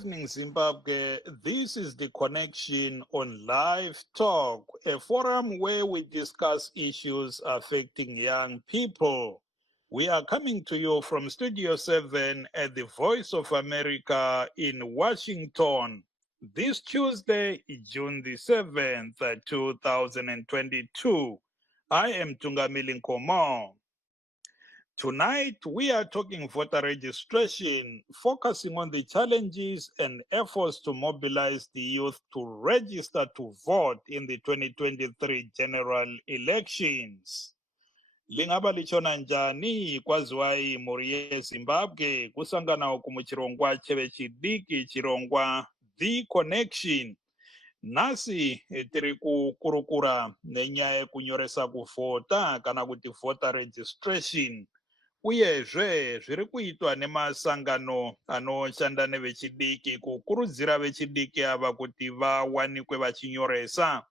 evening, Zimbabwe. This is The Connection on Live Talk, a forum where we discuss issues affecting young people. We are coming to you from Studio 7 at the Voice of America in Washington. This Tuesday, June the 7th, 2022. I am Tungamili Nkomo. Tonight, we are talking voter registration, focusing on the challenges and efforts to mobilize the youth to register to vote in the 2023 general elections. Lingaba lichona njani kwaziwa imhuri yeZimbabwe kusangana uku muchirongwa chevechidiki chirongwa The Connection. Nasi tiri kukurukura nenyaya yekunyoresa kuvhota kana kuti voter registration. Uyezve zviri kuitwa nemasangano anoshanda nevechidiki kukurudzira vechidiki ava kuti vawanikwe vachinyoresa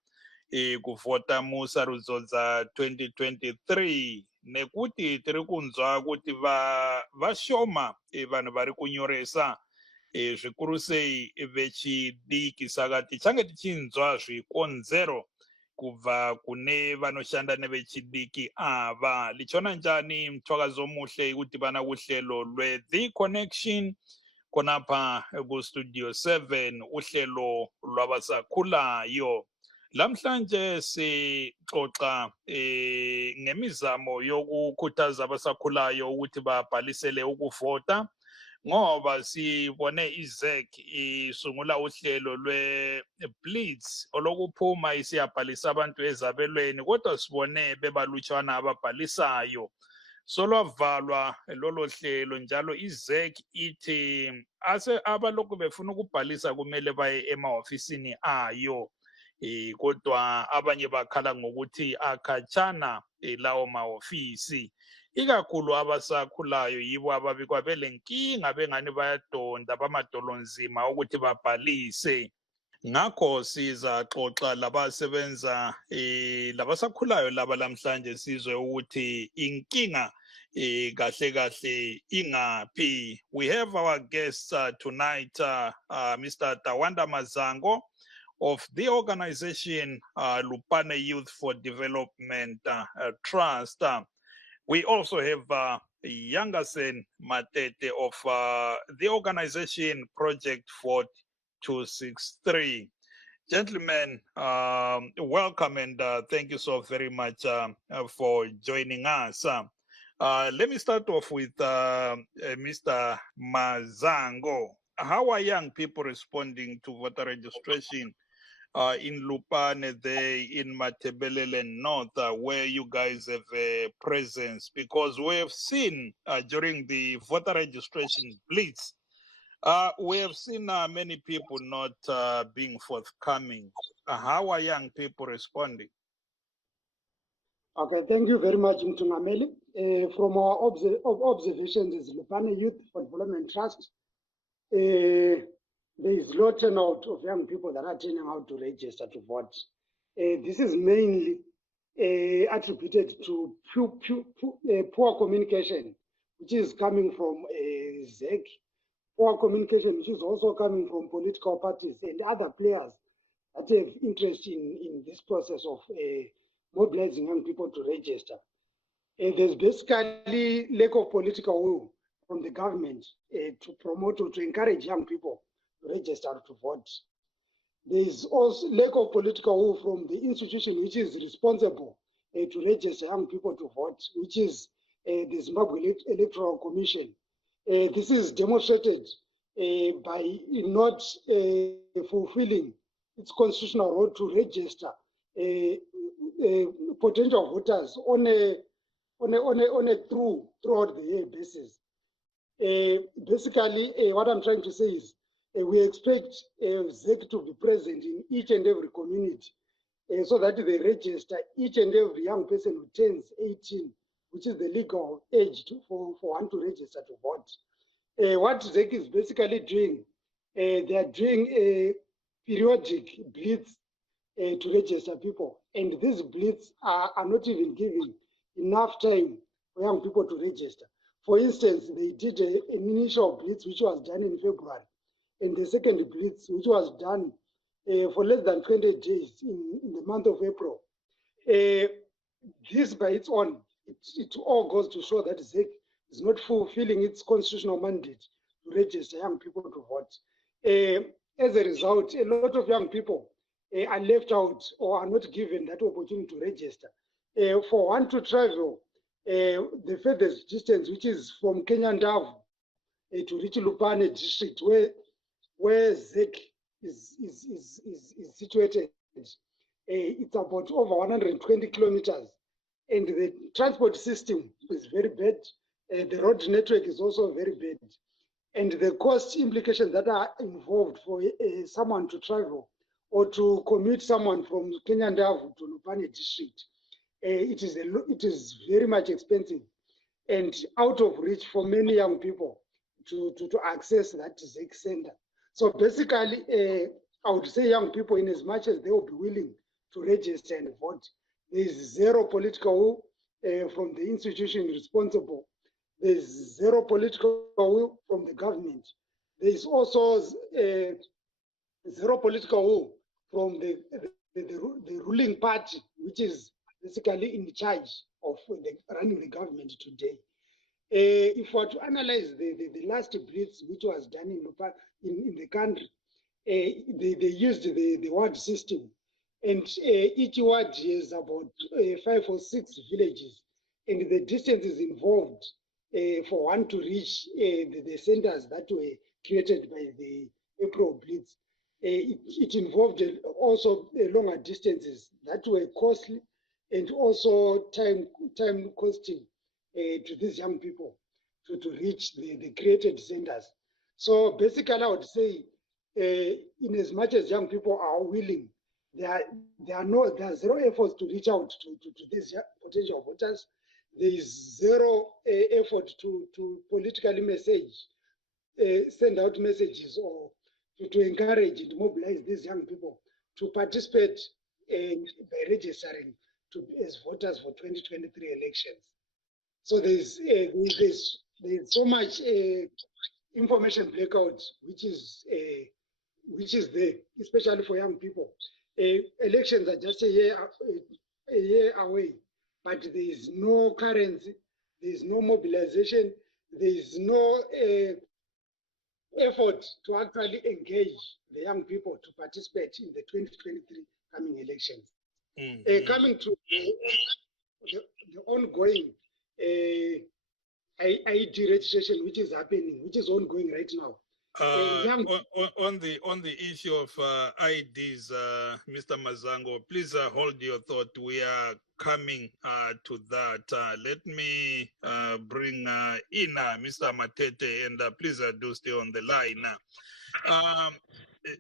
kuvhota musarudzo dza 2023 nekuti tiri kunzwa kuti vashoma vanhu vari kunyoresa zvikuru sei vechidiki. Saka tichange tichinzwa zvikonzero kubva kune vanoshanda nevechidiki ava. Lichona njani mthwakazomuhle kuti vana kuhlelo lwe-The Connection konapha kustudio 7 uhlelo lwabasakhulayo. Lamhlanje sixoxa ngemizamo yokukhuthaza abasakhulayo ukuthi babhalisele ukuvota, ngoba sibone iZEC isungula uhlelo lwe-Blitz olokuphuma isiyabhalisa abantu ezabelweni, kodwa sibone bebalutshwana ababhalisayo. Solwavalwa lolo hlelo njalo iZEC ithi abalokhu befuna ukubhalisa kumele baye emahofisini ayo. Kodwa abanye bakhala ngokuthi akhatshana lawo mahofisi. Ikakhulu abasakhulayo yibo ababikwa belenkinga bengani bayadonda bamadolonzima ukuthi babhalise. Ngakho sizaxoxa labasebenza labasakhulayo laba lamhlanje sizwe ukuthi inkinga kahle kahle ingaphi. We have our guests tonight, Mr. Tawanda Mazango of the organization Lupane Youth for Development Trust. We also have Yangasen Matete of the organization Project 4263. Gentlemen, welcome and thank you so very much for joining us. Let me start off with Mr. Mazango. How are young people responding to voter registration in Lupane, there in Matebelele North, where you guys have a presence? Because we have seen during the voter registration blitz, we have seen many people not being forthcoming. How are young people responding? Okay, thank you very much, Mtungameli. From our observations as Lupane Youth for Development Trust, there is low turnout of young people that are turning out to register to vote. This is mainly attributed to poor communication, which is coming from ZEC, poor communication, which is also coming from political parties and other players that have interest in this process of mobilizing young people to register. There's basically lack of political will from the government to promote or to encourage young people to register to vote. There is also lack of political will from the institution which is responsible to register young people to vote, which is the Zimbabwe Electoral Commission. This is demonstrated by not fulfilling its constitutional role to register potential voters on a throughout the year basis. Basically, what I'm trying to say is we expect ZEC to be present in each and every community so that they register each and every young person who turns 18, which is the legal age for one to register to vote. What ZEC is basically doing, they are doing a periodic blitz to register people, and these blitz are not even giving enough time for young people to register. For instance, they did an initial blitz which was done in February. and the second blitz, which was done for less than 20 days in the month of April. This by its own, it all goes to show that ZEC is not fulfilling its constitutional mandate to register young people to vote. As a result, a lot of young people are left out or are not given that opportunity to register. For one to travel, the furthest distance, which is from Kenyandavu to reach Lupane district, where ZEC is situated, it's about over 120 kilometers, and the transport system is very bad. The road network is also very bad, and the cost implications that are involved for someone to travel or to commute someone from Kenyandavu to Lupane district, it is very much expensive and out of reach for many young people to access that ZEC center. So basically, I would say young people, in as much as they will be willing to register and vote, there is zero political will from the institution responsible. There is zero political will from the government. There is also zero political will from the ruling party, which is basically in charge of running the government today. If we were to analyze the last blitz which was done in the country, they used the ward system, and each ward has about 5 or 6 villages, and the distances involved for one to reach the centers that were created by the April blitz. It involved also longer distances that were costly and also time costing to these young people to reach the created centers. So basically, I would say, in as much as young people are willing, there are zero efforts to reach out to these potential voters. There is zero effort to politically send out messages or to encourage and mobilize these young people to participate by registering as voters for 2023 elections. So there's so much information blackout, which is there, especially for young people. Elections are just a year away, but there is no currency, there is no mobilization, there is no effort to actually engage the young people to participate in the 2023 coming elections. Coming to the ongoing ID registration, which is happening, which is ongoing right now. On the issue of IDs, Mr. Mazango, please hold your thought. We are coming to that. Let me bring in Mr. Matete, and please do stay on the line.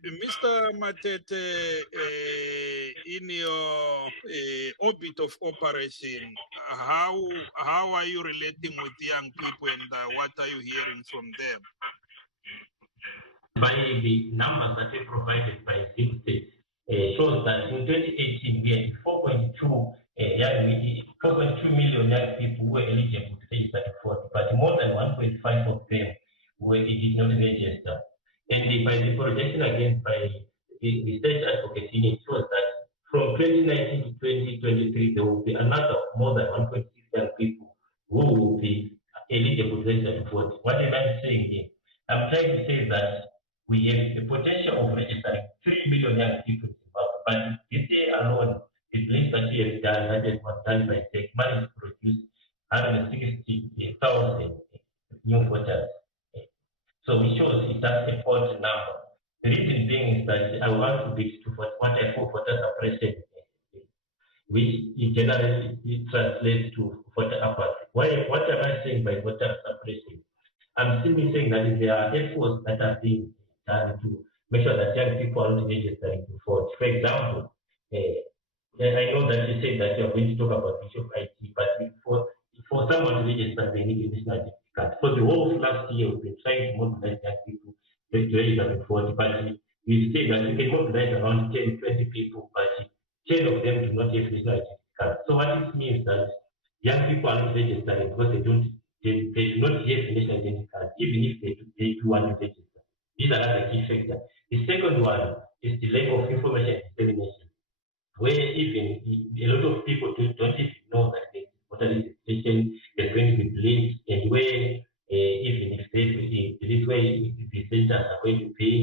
Mr. Matete, in your orbit of operation, how are you relating with young people, and what are you hearing from them? By the numbers that were provided by Zim State, shows that in 2018 we had 4.2 million young people who were eligible to register to vote, but more than 1.5 of them did not register. And by the projection again by the state advocacy unit, shows that from 2019 to 2023 there will be another more than 1.6 young people who will be eligible to register to vote. What am I saying here? I'm trying to say that we have the potential of registering 3 million young people in Zimbabwe, but this year alone, the list that we have done, that was done by SEC, managed to produce 160,000 new voters. So it shows it's just a false number. The reason being is that I want to be to what I call voter suppression, which in general it translates to voter apathy. What am I saying by voter suppression? I'm simply saying that there are efforts that are being done to make sure that young people are not registering to vote. For example, I know that you said that you're going to talk about the issue of IT, but for someone to register, they need a national identity card. For the whole of last year, we've been trying to mobilize young people to register to vote, but we say that we can mobilize around 10, 20 people, but 10 of them do not have national identity card. So what it means that young people are not registering because they do not have a national identity card, even if they do want to register. These are other key one is the lack of information dissemination, where even a lot of people don't even know that the voter registration is going to be bleached, and where even if this way the centers are going to pay,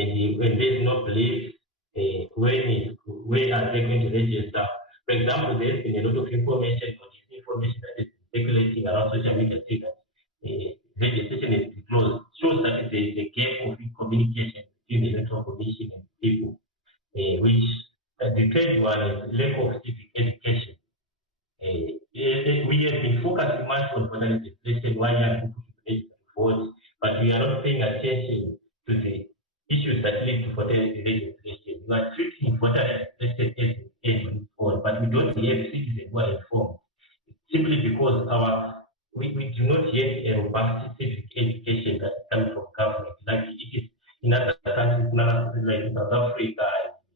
and when there's no belief, where are they going to register? For example, there's been a lot of information or disinformation that is circulating around social media saying that registration is closed. Shows that there is a gap of communication between the electoral commission and people, which the third one is lack of civic education. We have been focusing much on voter registration, why young people should register to vote, but we are not paying attention to the issues that lead to voter registration. We are treating voter registration as on, but we don't have citizens who are informed, simply because we do not yet a robust civic education that comes from government, like it is in other countries like South Africa,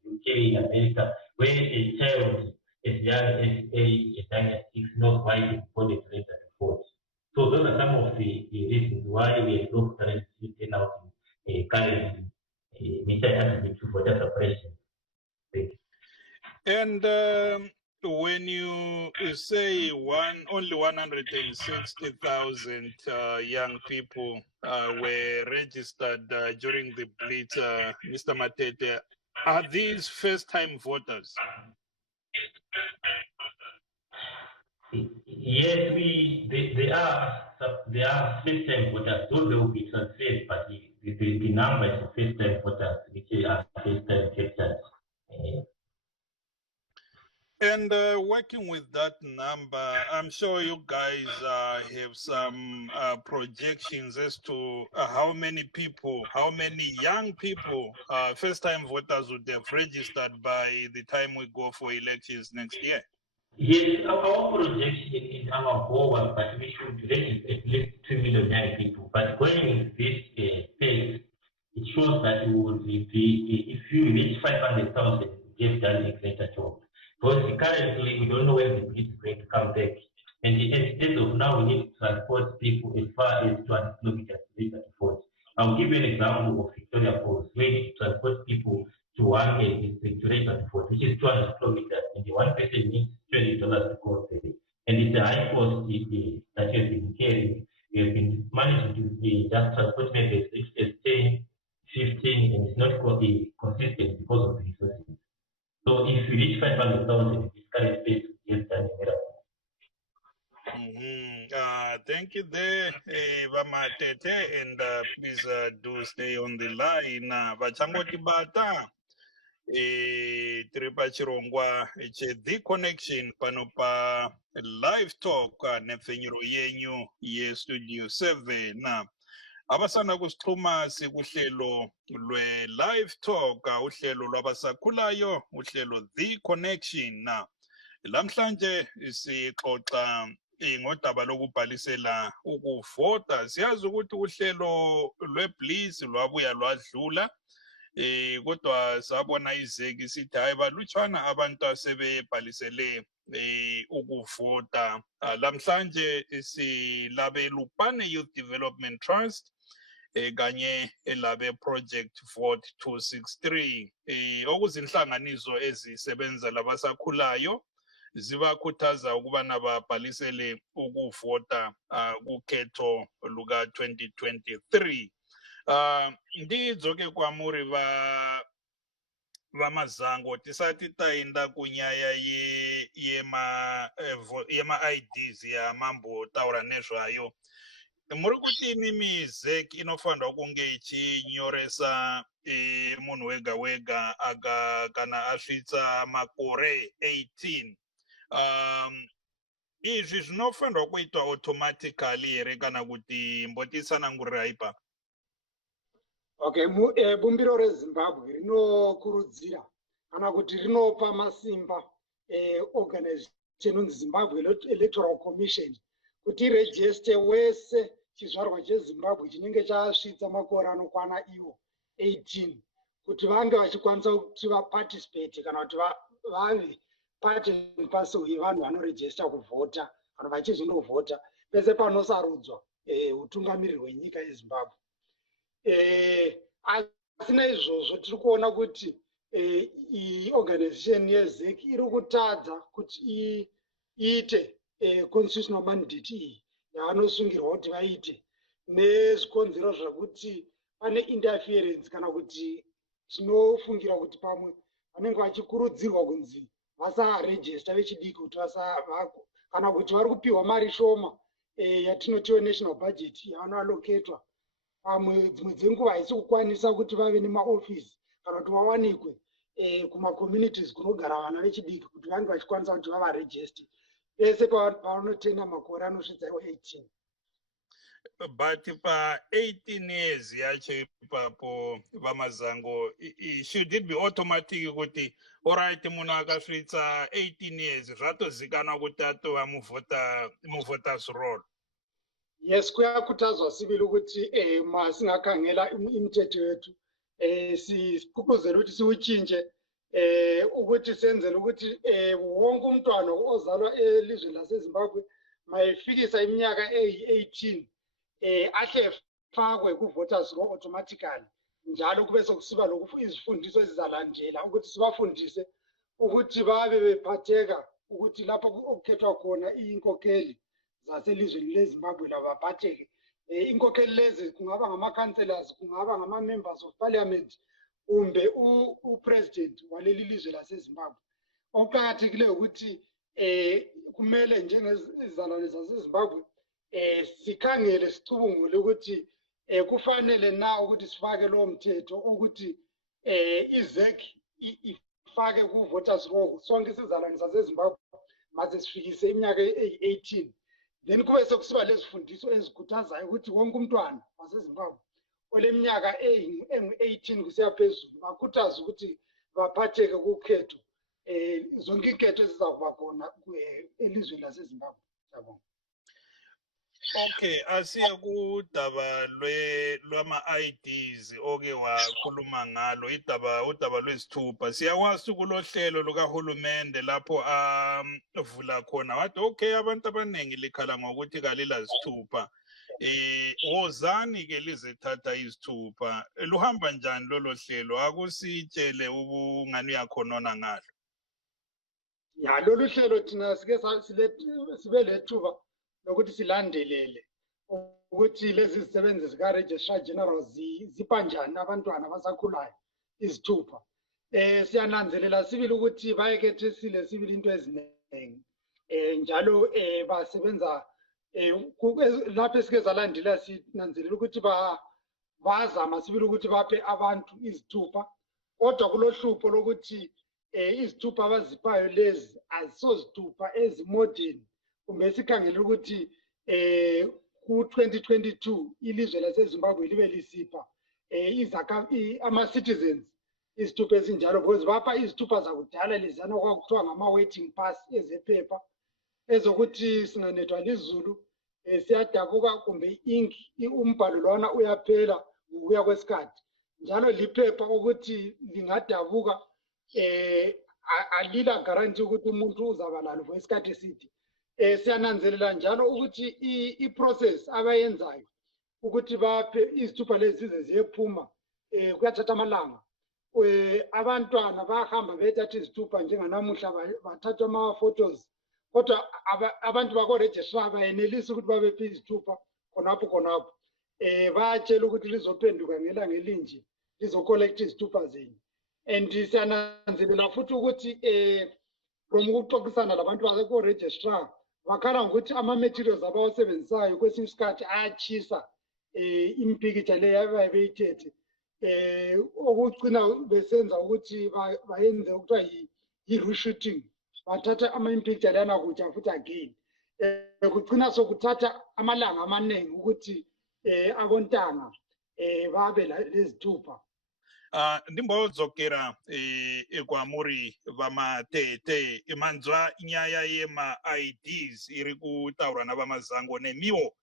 UK, America, where a child as young as 6 knows why he voted to register to vote. So those are some of the reasons why we have no currency turnout currently, which I have to be for voter suppression. And when you say only 160,000 young people were registered during the Blitz, Mr. Matete, are these first-time voters? Yes, they are first-time voters. Those will be transferred, but the numbers of first-time voters, which are first-time captured. And working with that number, I'm sure you guys have some projections as to how many young people, first-time voters would have registered by the time we go for elections next year. Yes, our projection is our goal, but we should register at least 2 million young people. But going with this pace, it shows that we would be, if you reach 500,000, we have done a greater job. Because currently, we don't know when the blitz is going to come back. And instead of now, we need to transport people as far as 200 kilometers to reach the fort. I'll give you an example of Victoria Falls, where we transport people to one district to reach the fort, which is 200 kilometers, and the one person needs $20 to go there. And it's a high cost that you have been carrying. We have been managing to just transport maybe 10, 15, and it's not consistent because of the resources. So if you reach 500,000, this current pace will just done a miracle. Thank you there, Vamatete, and please do stay on the line. Vachangoti bata, tiri pachirongwa The Connection panopa live talk nepfenyuro yenyu yestudio 7. Abasanda kusixhuma sikuhlelo lwe-live talk, uhlelo lwabasakhulayo, uhlelo The Connection. Lamhlanje sixoxa ngodaba lokubhalisela ukuvota. Siyazi ukuthi uhlelo lweBliss lwabuya lwadlula, kodwa sabona izeki sithi hayi balutshwana abantu asebebhalisele ukuvota. Lamhlanje silabe Lupane Youth Development Trust kanye elabe Project Vote 263, okuzinhlanganiso ezisebenza labasakhulayo zibakhuthaza ukubana babhalisele ukuvota kukhetho luka 2023. Ndidzoke kwamuri vamazango tisati taenda kunyaya yema-IDs yamambotaura nezvayo. Muri kuti imimi ZEC inofanirwa kunge ichinyoresa munhu wega wega kana asvitsa makore 18. Izvi zvinofanirwa kuitwa automatically here kana kuti mbotitsanangurira ipa? Okay, bumbiro reZimbabwe rinokurudzira kana kuti rinopa masimba organization inonzi Zimbabwe Electoral Commission kuti register wese chizvarwa cheZimbabwe chinenge chasvitsa makore anokwana iwo 18 kuti vange vachikwanisa kuti vaparticipate kana kuti vave part and parcel yevanhu vanoregister kuvhota kana vachizonovhota pese panosarudzwa utungamiriri hwenyika yeZimbabwe. pasina izvozvo tiri kuona kuti organization yezek iri kutadza kuti iite constitutional mandate iyi yavanosungirwa kuti vaite nezvikonzero zvekuti pane interference kana kuti tinofungira kuti pamwe vanenge vachikurudzirwa kunzi vasarejista vechidiki kuti kana kuti vari kupiwa mari shoma yatinotiwo national budget yavanoalloketwa pamwe dzimwe dzenguva haisi kukwanisa kuti vave nemaofisi kana kuti vawanikwe kumacommunities kunogara vana vechidiki kuti vange vachikwanisa kuti vavarejesti pese pavanotenda makore anosvidzaiwo 18. But pa 18 years yacho ipapo vamazango, should it be automatic kuti alright munhu akasvitsa 18 years zvatozikanwa kuti atova muvoters roll? Yes, kuyakhuthazwa sibili ukuthi masingakhangela imithetho yethu siqhuqhuzela ukuthi siwutshintshe ukuthi senzele ukuthi wonke umntwana ozalwa elizweni laseZimbabwe mayefikisa iminyaka eyi-18 ahle efakwe ku-voters roll automatically, njalo kube sekusiba izifundiso ezizalandela ukuthi sibafundise ukuthi babe bephatheka ukuthi lapho okukhethwa khona iy'nkokheli zaselizweni leZimbabwe labaphatheke. Inkokheli lezi kungaba ngama-councillors, kungaba ngama-members of parliament, kumbe upresident waleli lizwe laseZimbabwe. Okuqakathekileyo ukuthi kumele njengezizalwane zaseZimbabwe sikhangele sicubungule ukuthi kufanele na ukuthi sifake lowo mthetho ukuthi izek ifake ku-voters roll sonke isizalwane zaseZimbabwe maze sifikise iminyaka eyi-18. Then kube sekusiba lezifundiso ezikhuthazayo ukuthi wonke umntwana waseZimbabwe oleminyaka engu-18 kusiya phezulu bakhuthaze ukuthi baphatheke kukhetho zonke inketho ezizakuba khona elizweni laseZimbabwe. Siyabonga. Okay, asiya kudaba lwama-IDs oke wakhuluma ngalo, udaba lwesithupha. Siyakwazi kulohlelo lukahulumende lapho avula khona wathi okay abantu abaningi likhala ngokuthi kalilazithupha. Wozani ke lizethatha izithupha. Luhamba njani lolo hlelo? Akusitshele ubungani uyakhonona ngalo. Ya, lolu hlelo thina sike sibe lethuba lokuthi silandelele ukuthi lezi zisebenzi zika-registrar general zipanjani abantwana abasakhulayo izithupha. Siyananzelela sibili ukuthi bayekethisile sibili into eziningi njalo basebenza lapho esike zalandela sinanzelela ukuthi bazama sibili ukuthi baphe abantu izithupha, kodwa kulohlupho lokuthi izithupha abazipayo lezi azisozithupha ezimodern. Kumbe sikhangela ukuthi ku-2022 ilizwe laseZimbabwe libe lisipha ama-citizens izithupha ezinjalo because bapha izithupha zakudala leziyana okwakuthiwa ngama-waiting pass ezephepha ezokuthi singanethwa lizulu siyadabuka kumbe umbhalo lwana uyaphela ngokuya kwesikhathi, njalo liphepha ukuthi lingadabuka alila guarantee ukuthi umuntu uzaba lalo for isikhathi eside. Siyananzelela njalo ukuthi i-process abayenzayo ukuthi baphe izithupha lezi zize ziyephuma kuyathatha amalanga. Abantwana bahamba bethatha izithupha njenganamuhla bathatha ama-photos, kodwa abantu bako-registrar bayenelisa ukuthi babephe izithupha khonapho. Bayatshela ukuthi lizophenduka ngelanga elinje lizokolekta izithupha zenu. And siyananzelela futhi ukuthi from ukuxoxisana labantu bako-registrar bakhala ngokuthi ama-materials abawasebenzisayo kwesinye isikhathi ayatshisa impikitsha leyo abaye beyithethe okugcina besenza ukuthi bayenze okuthiwa yi-reshooting, bathatha ama-impikitsha leyana kutsha futhi again kugcina sokuthatha amalanga amaningi ukuthi abontanga babe lezithupha. Ndimbodzokera ekwamuri vamatete manzwa nyaya yema-IDs iri kutaura navamazango nemiwo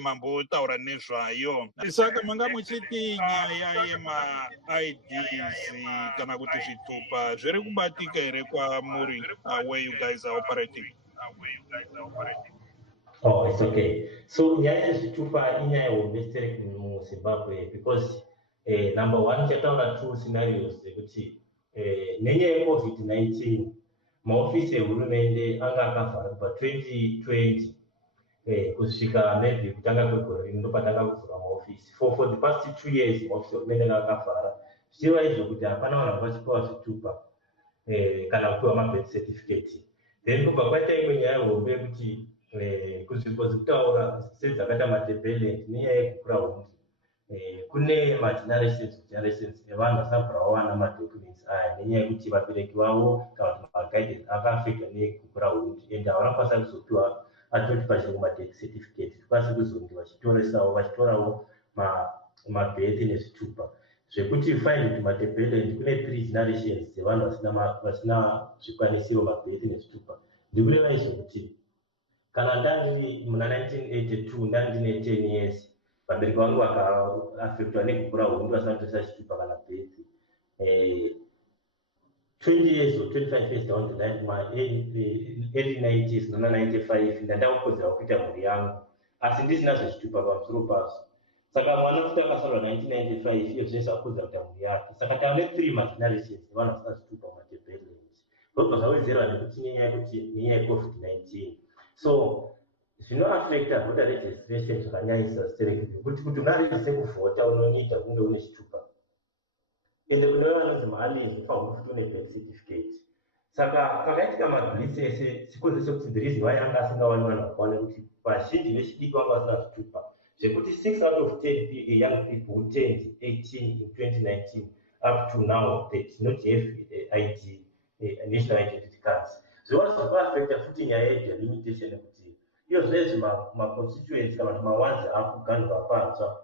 mambotaura nezvayo. Saka manga muchiti nyaya yema-IDs kana kuti zvitupa zviri kubatika here kwamuri where you guys are operating? Oh, it's okay. So nyaya yezvitupa inyaya hombe muZimbabwe because Number one, chataura two scenarios kuti nenyaya yeCovid-19 maofisi ehurumende anga akavhara kubva 2020 kusvika maybe kutanga kwegore rino ndopatanga kuvhura maofisi. For the past 2 years maofisi ehurumende anga akavhara zvichiva izvo kuti hapana vanhu vachipiwa zvitupa kana kupiwa mabirth certificate. Then kubva kwaita imwe nyaya hombe yekuti kunzvimbo dzekutaura sedzakaita matebhele nenyaya yekukura hundi kune magenerations evanhu vasabvurawo vana madocuments aya nenyaya yekuti vabereki vavo kana kuti maguidance akaafektwa nekukura hundi and havana kukwanisa kuzopiwa atoti pachirungu madeath certificate tikwanise kuzonge vachitorawo mabirth nezvitupa zvekuti find kuti matebhele kune 3 generations dzevanhu vasina zvikwanisiro mabirth nezvitupa. Ndikureva izvo kuti kana ndandiri muna 1982 ndandine 10 years vabereki vangu vakaafektwa nekukura hundi vasina kutoisa chitupa kana birth 20 years or 25 years down the line, my early 90s, 95, ndandakukodzera kuita mhuri yangu asi ndisina zvechitupa pamusoro pazvo. Saka mwana kuti akasarwa 1995 iyo zvese akukodzera kuita mhuri yake. Saka tave 3 magenerations evanhu vasina zvitupa mumatebhelenzi. Ndobva zvawedzerwa nekuti nenyaya yeCovid-19. So zvinoafekta voter registration zvakanyanyisa zvisereki kuti ungarise kuvhota unoniita kunge une chitupa. Ende kune vanonzi maaliens unofanirwa futi une birth certificate. Saka pakaitika mablitz ese sikonzese kuti the reason why anga asingawani vanhu vakaona kuti vazhinji vechidiki vanga vasina zvitupa zvekuti 6 out of 10 young people who turned 18 in 2019 up to now they did not have ID, national identity cards. Zvova zvakaafekta futi nyaya yedelimitation yekuti iyo zvezvi maconstituents kana kuti mawanzi akuganhurwa patsva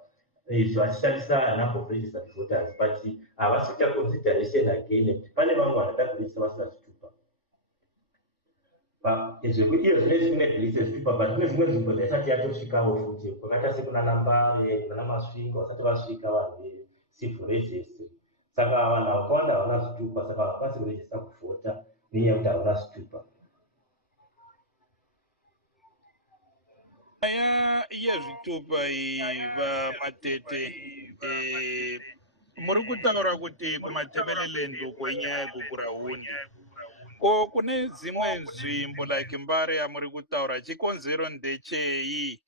vachishandisa number of registered voters but havasi kuita consideration again pane vamwe vanodabhirisa vasina zvitupa. Iyo zvinezvi kune bhirisa zvitupa but kune zvimwe nzvimbo dzaisati yatosvikawo futi kwakaita sekuna Nambare kuna Masvingo vasati vasvika vanhu vecivil registry. Saka vanhu vakawanda havana zvitupa saka havakwanisi kurejista kuvhota nenyaya yekuti havana zvitupa. Nyaya yezvitupa vamatete muri kutaura kuti kumatebeleland uko inyaya yekukura hundi ko kune dzimwe nzvimbo like Mbare yamuri kutaura chikonzero ndechei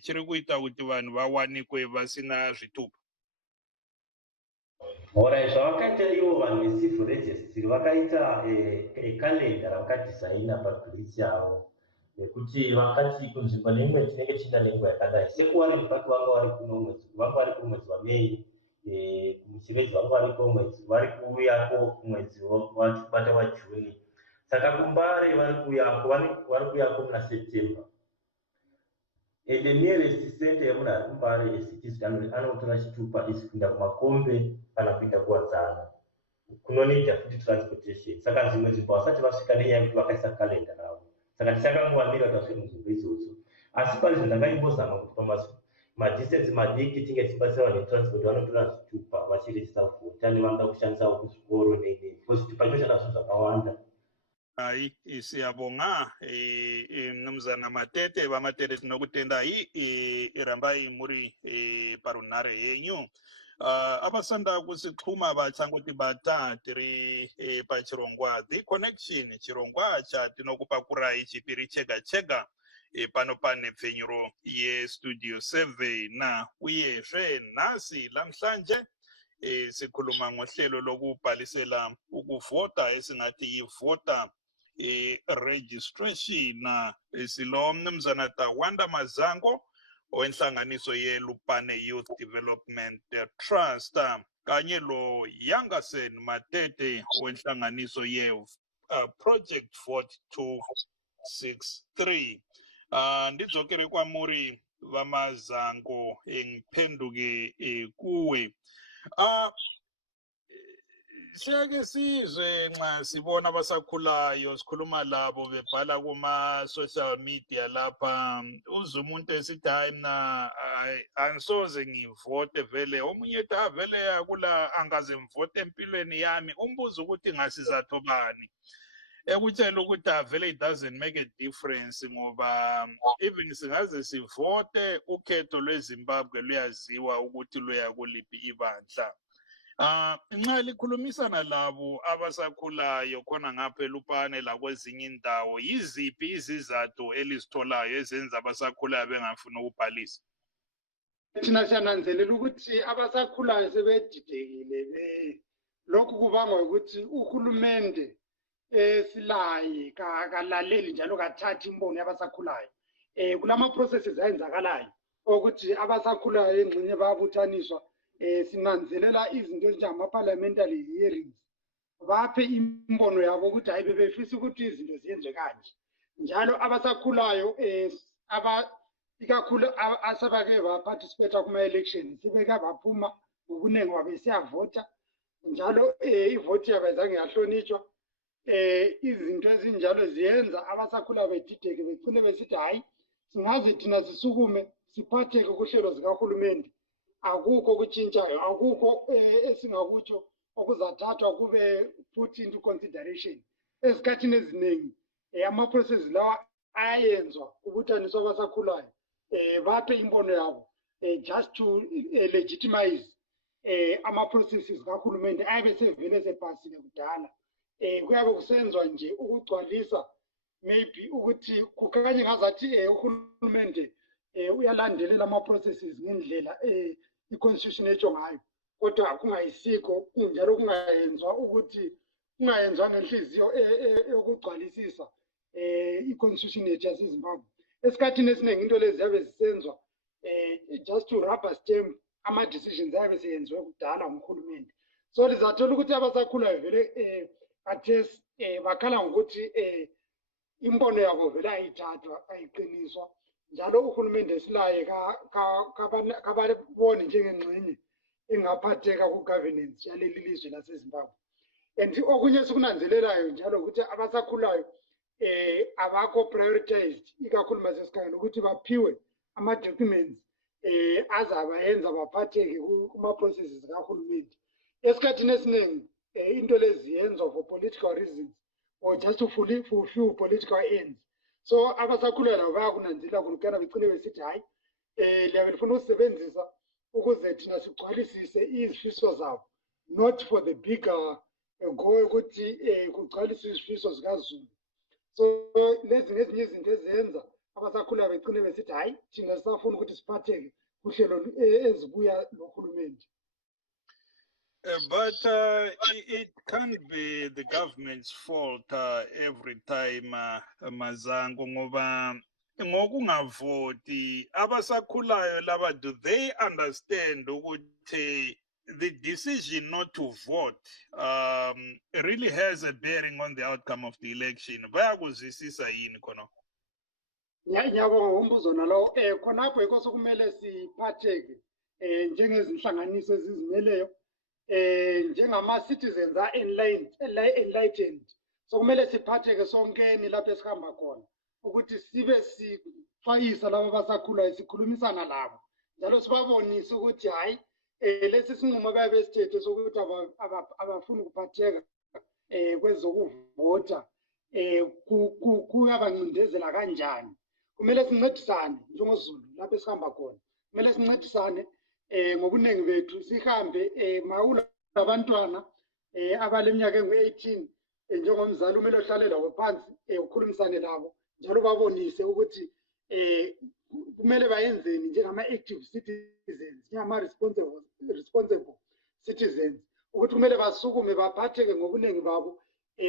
chiri kuita kuti vanhu vawanikwe vasina zvitupa? Alright, zvavakaita ivo vanhu vecivil registry vakaita kalenda ravakadhisaina pablitz yavo nekuti vakati kunzvimbo neimwe tinenge tichida nenguva yakadai sekuwari mupaki vanga vari kuno mwedzi vanga vari kumwedzi waMei muchirezi vanga vari kuuyako mwedzi wachibata waJuni. Saka kuMbare vari kuyako muna September. And the nearest center yemunhu ari kuMbare esiti anotora chitupa isi kuenda kumakombe kana kuenda kuwadzana kunoita futi transportation. Saka dzimwe nzvimbo vasati vasvika nenyaya yekuti vakaisa kalenda ravo. Saka tichakangowamira tasvika munzvimbo idzodzo. Asi pane zvandangaibozama kuti madistance madiki tinge tichibatsira vanhu vetransport vanotora zvitupa vachirejista vhota nevanoda kushandisawo kuzvikoro because zvitupa chinoshanda zvinhu zvakawanda. Hai, siyabonga mnumzana Matete vamatete tinokutendai rambai muri parunhare yenyu. Abasanda kusixhuma vachangotibata tiri pachirongwa The Connection, chirongwa chatinokupakurai chipiri chega chega pano pane pfenyuro yestudio 7 uyezve nhasi lamhlanje sikhuluma ngohlelo lokubhalisela ukuvota esingathi yivota registration. Silo mnumzana Tawanda Mazango owenhlanganiso yeLupane Youth Development Trust kanye lo Yangasen Matete owenhlanganiso ye Project Vote 263. Ndidzokere kwamuri vaMazango ngiphenduke kuwe. Siyake sizwe nxa sibona abasakhulayo sikhuluma labo bebhala kuma-social media lapha uze umuntu esithi hayi mina angisoze ngivote vele omunye ethi vele akula angaze ngivote empilweni yami umbuzo ukuthi ngasizatho bani. ekutshela ukuthi vele it doesn't make a difference ngoba even singaze sivote ukhetho lweZimbabwe luyaziwa ukuthi luya kuliphi ibandla. Nxa likhulumisana labo abasakhulayo khona ngapha eLupane lakwezinye indawo, yiziphi izizathu elizitholayo ezenza abasakhulayo bengafuni ukubhalisa? Thina siyananzelela ukuthi abasakhulayo sebedidekile, lokhu kubangwa ukuthi uhulumende silaye kalaleli njalo kathathi imbono yabasakhulayo. Kulama processes ayenzakalayo ukuthi abasakhulayo engxenye bayabuthaniswa, sinanzelela izinto ezinjengama-parliamentary hearings, baphe imbono yabo ukuthi hayi bebefisa ukuthi izinto ziyenzwe kanje. Njalo abasakhulayo ikakhulu asebake baparticipate kuma-election sebeke baphuma ngobuningi babe siyavota, njalo ivoti yabo ayizange yahlonitshwa. Izinto ezinjalo ziyenza abasakhulayo bedideke becine besithi hayi singaze thina sisukume siphatheke kuhlelo zikahulumende, akukho okutshintshayo, akukho esingakutsho okuzathathwa kube put into consideration. Esikhathini eziningi ama-process lawa ayenzwa kubuthaniswa abasakhulayo, baphe imbono yabo just to legitimize ama-processes kahulumende ayabe sevele sepasile kudala. Kuyabe kusenzwa nje ukugcwalisa maybe ukuthi kukhanye ngazathi uhulumende uyalandelela ama-processes ngendlela i-constitution etsho ngayo, kodwa kungayisikho njalo kungayenzwa ukuthi kungayenzwa ngenhliziyo yokugcwalisisa i-constitution yethu yaseZimbabwe. Esikhathini esiningi into lezi ziyabe zisenzwa just to rubber stamp ama-decisions ayabe seyenziwe kudala nguhulumende. So lizathola ukuthi abasakhulayo vele khathesi bakhala ngokuthi imbono yabo vele ayithathwa ayiqiniswa, njalo uhulumende silaye kababoni njengengxenye engaphatheka ku-governance yaleli lizwe laseZimbabwe. And okunye sikunanzelelayo njalo ukuthi abasakhulayo abakho prioritized, ikakhulu masesikhangela ukuthi baphiwe ama-documents azabayenza baphatheke kuma-processes kahulumende. Esikhathini esiningi into lezi yenziwa for political reasons or just to fulfill political ends. So abasakhulayo labo bayakunanzelela kulukana becine besithi hayi liyabe lifuna ukusebenzisa ukuze thina sigcwalisise izifiso zabo, not for the bigger goal ukuthi kugcwaliswe izifiso zikaZulu. So lezi ngezinye izinto ezenza abasakhulayo becine besithi hayi thina sisafuna ukuthi siphatheke kuhlelo ezibuya nohulumende. But it can't be the government's fault every time, Mazango, ngoba ngokungavoti abasakhulayo laba, do they understand ukuthi the decision not to vote really has a bearing on the outcome of the election? Bayakuzwisisa yini khona? Ngiyabonga ngombuzo nalo. Khonapho yikho sokumele siphatheke njengezinhlanganiso ezizimeleyo, njengama-citizens enlightened. So kumele siphatheke sonkeni lapho esihamba khona ukuthi sibe sixwayisa labo abasakhulayo, sikhulumisana labo njalo sibabonise ukuthi hayi lesi sinqumo bayabe sithethe sokuthi abafuni ukuphatheka kwezokuvota kuyabancindezela kanjani. Kumele sincedisane njengozulu lapho esihamba khona, kumele sincedisane ngobuningi bethu, sihambe mawulabantwana abaleminyaka engu-18 njengomzali kumele uhlale labo phansi ukhulumisane labo njalo babonise ukuthi kumele bayenzeni njengama-active citizens, njengama-responsible citizens, ukuthi kumele basukume baphatheke ngobuningi babo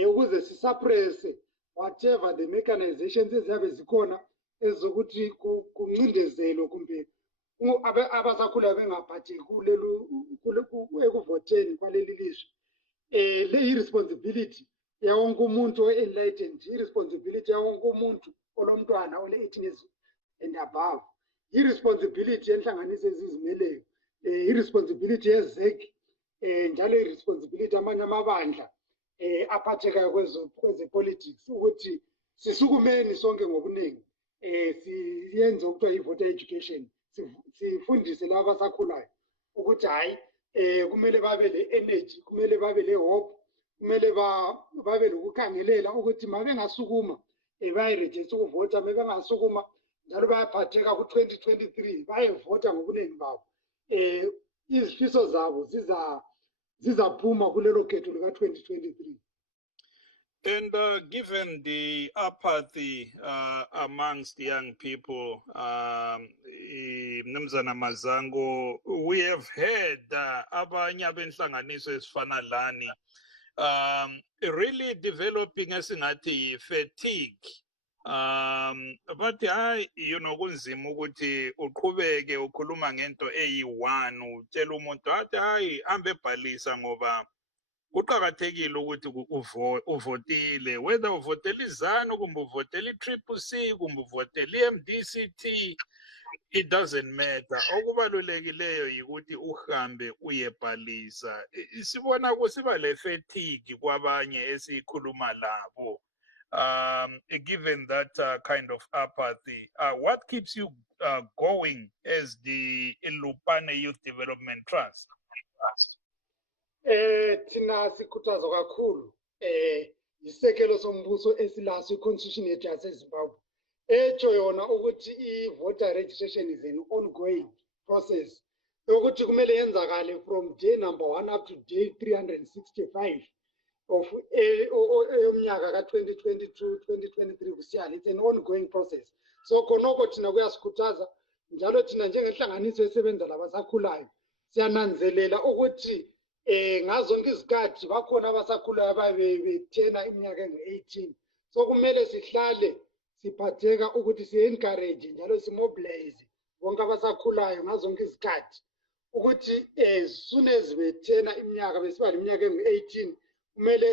ukuze sisuppresse whatever the mechanizations eziyabe zikhona ezokuthi kuncindezelwe kumbe abasakhulayo bengaphatheki ekuvoteni kwaleli lizwe. Le i-responsibility yawonke umuntu o-enlightened, i-responsibility yawonke umuntu olomntwana ole-18 years and above, i-responsibility yenhlanganiso ezizimeleyo, i-responsibility yezeki, njalo i-responsibility amanye amabandla aphathekayo kweze-politics, ukuthi sisukumeni sonke ngobuningi siyenze okuthiwa i-voter education, sifundise laba abasakhulayo ukuthi hayi kumele babe le-energy, kumele babe le-hope, kumele babe lokukhangelela ukuthi mabengasukuma bayirejista ukuvota, mabengasukuma njalo bayaphatheka ku-2023 bayevota ngobuningi babo. Izifiso zabo zizaphuma kulelo khetho lika-2023. And given the apathy amongst young people, Mnumzana Mazango, we have heard abanye abenhlanganiso ezifana lani really developing esingathi fatigue. But kunzima ukuthi uqhubeke ukhuluma ngento eyi-1 utshela umuntu athi hayi ambe ebhalisa ngoba kuqakathekile ukuthi uvotile, whether uvotela izanu kumbe uvotela i-CCC kumbe uvotela i-MDCT, it doesn't matter. Okubalulekileyo yikuthi uhambe uyebhalisa. Sibona kusiba le fatigue kwabanye esikhuluma labo. Given that kind of apathy, what keeps you going as the Lupane Youth Development Trust? Thina sikhuthaza kakhulu isekelo sombuso esilaso i-constitution yethu yaseZimbabwe etsho yona ukuthi i-voter registration is an ongoing process yokuthi kumele yenzakale from day number 1 up to day 365 of yomnyaka ka-2022 2023 kusiyana. It's an ongoing process. So khonoko thina kuyasikhuthaza njalo thina njengenhlanganiso esebenza labasakhulayo siyananzelela ukuthi ngazonke izikhathi bakhona abasakhulayo ababethena iminyaka engu-18. So kumele sihlale siphatheka ukuthi si-encourage njalo simobilize bonke abasakhulayo ngazonke izikhathi ukuthi soon as bethena iminyaka besiba leminyaka engu-18 kumele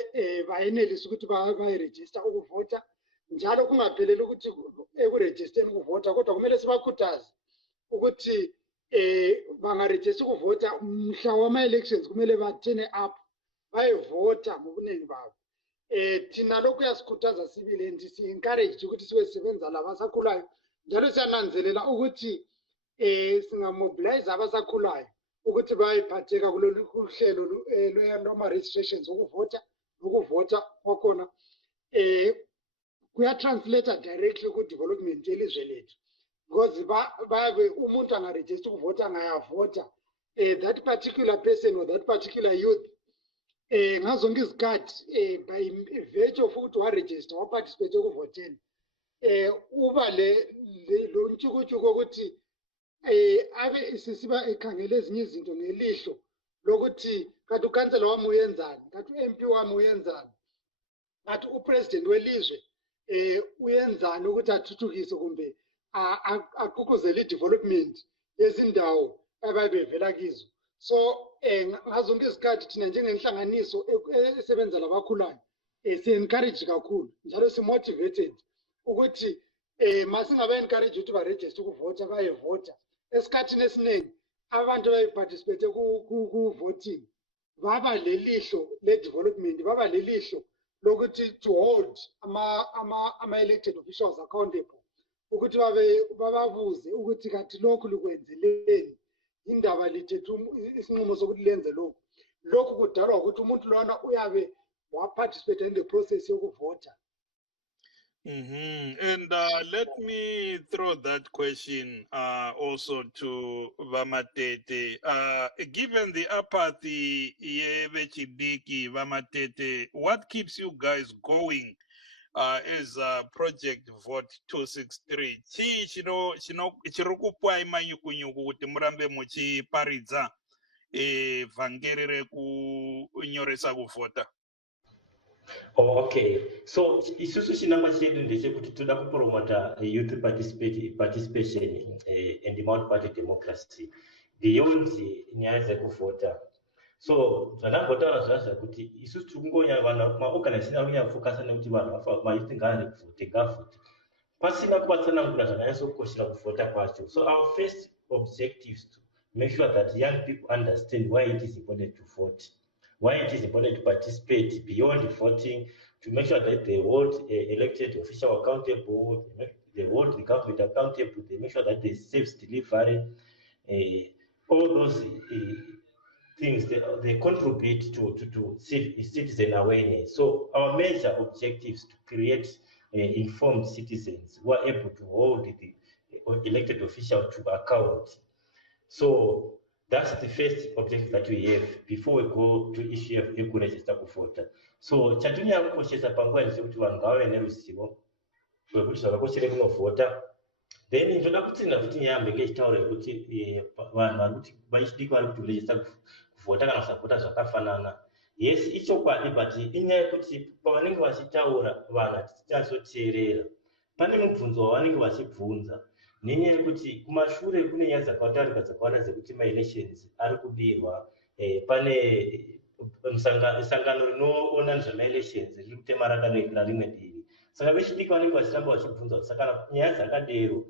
bayenelise ukuthi bayirejista ukuvota njalo kungapheleli ukuthi ekurejisteni ukuvota kodwa kumele sibakhuthaze ukuthi bangarejista ukuvota mhla wama-elections kumele bathene up bayevota ngobuningi babo. Thina lokhu yasikhuthaza sibili and si-encourage ukuthi sibe sisebenza labasakhulayo njalo siyananzelela ukuthi singamobilize abasakhulayo ukuthi bayiphatheka kulolu hlelo lwama-registrations okuvota nokuvota kwakhona kuyatranslata directly ku-development yelizwe lethu because bayabe umuntu angarejista ukuvota angayavota that particular person or that particular youth ngazonke izikhathi by virtue of ukuthi warejista waparticipate ekuvoteni uba lo ntshukutshuku ukuthi abe sisiba ekhangele ezinye izinto ngelihlo lokuthi kanti ukhansela wami uyenzani, kanti u-MP wami uyenzani, kanti upresident welizwe uyenzani ukuthi athuthukise kumbe aqukuzele i-development yezindawo ababevela kizo. So ngazonke izikhathi thina njengenhlanganiso esebenza labakhulayo si-encourage kakhulu njalo si-motivated ukuthi masingaba-encourage ukuthi barejiste ukuvota bayevota. Esikhathini esiningi abantu abayiparticipate ku-voting baba lelihlo le-development, baba lelihlo lokuthi to hold ama-elected officials accountable ukuthi bababuze ukuthi kanti lokhu likwenzeleni, indaba lithethe isinqumo sokuthi lenze lokhu. Lokhu kudalwa ukuthi umuntu lona uyabe waparticipate in the process yokuvota. And let me throw that question also to Vamatete. Given the apathy, Vamatete, what keeps you guys going as Project Vote 263? Chirokupwa imanyukunyuku kuti murambe muchiparidza vhangerere kunyoresa kuvota. Oh, okay. So isusu chinangwa chedu ndechekuti toda kupromota youth participation and multi-party democracy beyond nyaya dzekuvhota. So zvanavhotaura zvazva kuti isusu tiri kungonya vanhu maorganization ari kunyafokasa nekuti vanhu mayouth ngavavote pasina kuvatsanangura zvakanyatsokoshera kuvhota kwacho. So our first objective is to make sure that young people understand why it is important to vote, why it is important to participate beyond voting, to make sure that they hold elected official accountable, they hold the government accountable, they make sure that they safe delivery, all those things they contribute to citizen awareness. So our major objective is to create informed citizens who are able to hold the elected official to account. So that's the first objective that we have before we go to issue of register kuvhota. So chatinyanya kukoshesa panguva ndechekuti vanhu ngavave neruzivo rwekuti zvakakoshere kunovhota. Then ndoda kutsinda kuti nyaya ngechitaura kuti vanhu vari kuti vachidiki vari kuti register kuvhota kana kusavhota zvakafanana. Yes, ichokwadi, but inyaya yekuti pavanenge vachitaura vanhu hatichazotevera. Pane mubvunzo wavanenge vachibvunza nenyaya yekuti kumashure kune nyaya dzakatarika dzakawanda dzekuti maelections ari kudirwa. Pane sangano rinoona nezvemaelections riri kutema rakarekera rimwe divi. Saka vechidiki vanenge vachiramba vachibvunza saka nyaya dzakadero,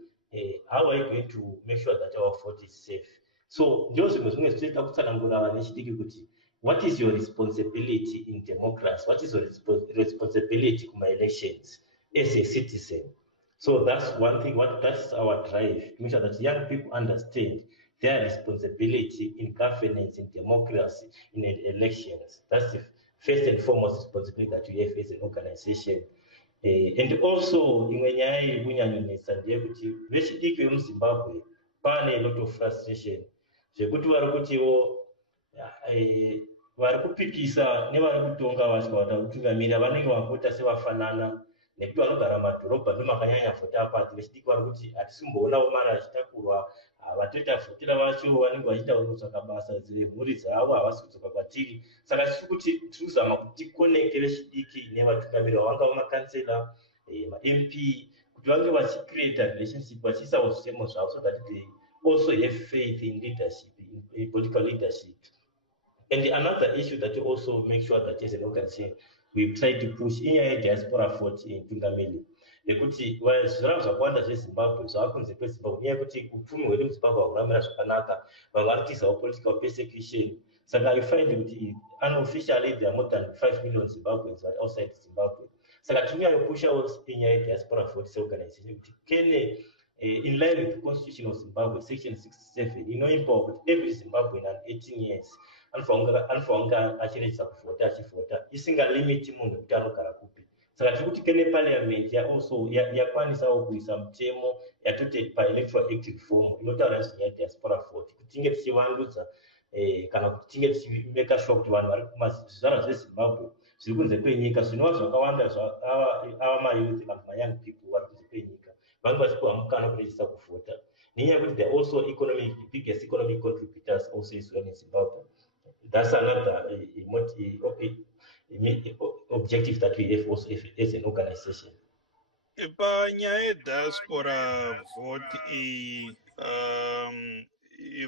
how are you going to make sure that our vote is safe? So ndio zvimwe zvinoita kutsanangura vana vechidiki kuti what is your responsibility in democracy? What is your responsibility in my elections as a citizen? So that's one thing. That's our drive to make sure that young people understand their responsibility in governance, in democracy, in elections. That's the first and foremost responsibility that we have as an organization. And also, imwe nyaya iri kunyanyonesa ndeyekuti vechidiki vemuZimbabwe pane a lot of frustration zvekuti vari kutiwo vari kupikisa nevari kutonga vasikaita kutungamirira vanenge vavhota sevafanana nekuti vanogara mumadhorobha ndomakanyanya vhota apati. Vechidiki vari kuti hatisimboonavo mari achitakurwa, vatoita vhotera vacho vanenge vachiita kutsvaka basa dzemhuri dzavo, havasi kudzoka kwatiri. Saka tiri kuti tiri kuzama kuti tikonekte vechidiki nevatungamirira vangava makansela, ma-MP, kuti vange vachicreata relationship vachiisawo zvitemo zvavo so that they also have faith in leadership, in political leadership. And another issue that we also make sure that as an organization we try to push inyaya yediaspora vote tungamiri nekuti zviro zvakawanda zveZimbabwe zvaakunze kweZimbabwe nyaya yekuti upfumi hwedu muZimbabwe hakuramira zvakanaka, vamwe vari kutizawo political persecution. Saka you find kuti unofficially there are more than 5 million Zimbabweans that are outside Zimbabwe. Saka tinyanyopushawo inyaya yediaspora vote seorganization kuti kene in line with the constitution of Zimbabwe, section 67, inoimba kuti every Zimbabwean and 18 years anofanira achiregisa kuvhota achivhota isingalimiti munhu kuti anogara kupi. Saka tiri kuti kene parliament also yakwanisawo kuisa mutemo yatoti paelectoral active form inotaura nezvenyaya yediaspora vote kuti tinge tichivandudza kana kuti tinge tichimeka sure kuti vanhu vari kumazvizvarwa zveZimbabwe zviri kunze kwenyika zvinova zvakawanda ava mayouth kana mayoung people vari kunze kwenyika vange vachipiwa mukana kuregisa kuvhota nenyaya yekuti they are also biggest economic contributors also as well in Zimbabwe. That's another objective that we have also as an organization. Panyaya yediaspora vote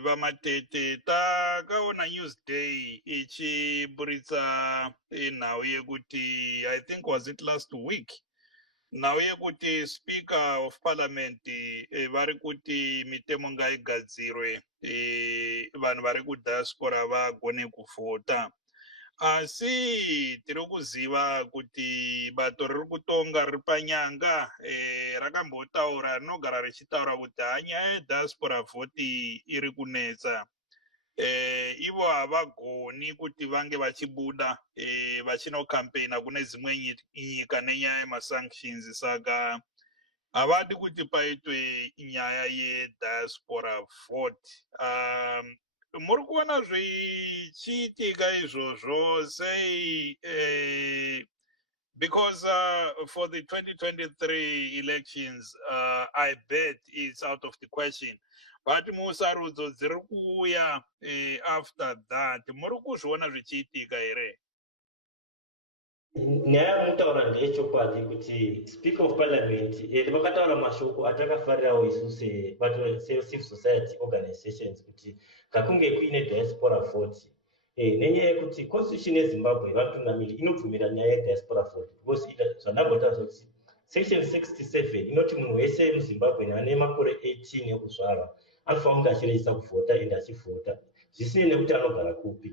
vamatete takaona Newsday ichiburitsa nhau yekuti I think was it last week, nhau yekuti Speaker of Parliament vari kuti mitemo ngaigadzirwe vanhu vari kudiaspora vagone kuvhota. Asi tiri kuziva kuti bato riri kutonga riri panyanga rakambotaura rinogara richitaura kuti nyaya yediaspora vote iri kunetsa. Ivo havagoni kuti vange vachibuda vachinokampena kune dzimwe nyika nenyaya yemasanctions. Saka havadi kuti paitwe nyaya yediaspora vote. Muri kuona zvichiitika izvozvo sei? Because for the 2023 elections, I bet it's out of the question. But musarudzo dziri kuuya after that, muri kuzviona zvichiitika here? Nyaya mutaura ndeyechokwadi kuti Speaker of Parliament vakataura mashoko atakafarirawo isu se-civil society organizations kuti kakunge kuine diaspora vote nenyaya yekuti constitution yeZimbabwe vatungamiri inobvumira nyaya yediaspora vote because zvandambotaura kuti section 67 inoti munhu wese muZimbabwe ane makore 18 ekuzvarwa anofanira kunge achiregisa kuvhota ende achivhota zvisinei nekuti anogara kupi.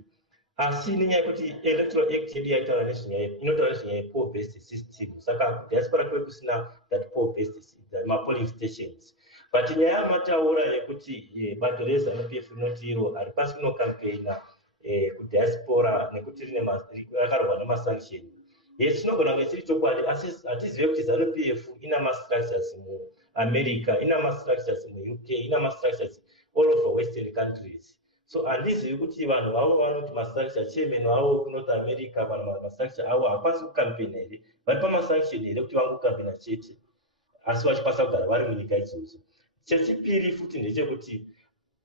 Asi nenyaya yekuti electoral act yedu yaitaura nezvenyaya inotaura nezvenyaya poll based system, saka diaspora kwe kusina that poll based system polling stations. But nyaya yamataura yekuti bato reZANU-PF rinoti iro haripasi kunokampena kudiaspora nekuti rakarwa nemasanction. Yes, tinogona kunge chiri chokwadi, asi hatizive kuti ZANU-PF ina mastructures muAmerica, ina mastructures muUK, ina mastructures all over Western countries. So handizivi kuti vanhu vavo vanoti mastructure chairman wavo kunorth America kana mastructure avo hapasi kukampena here, vari pamasanction here kuti vangokampena chete, asi vachikwanisa kugara vari munyika idzodzo. Chechipiri futi ndechekuti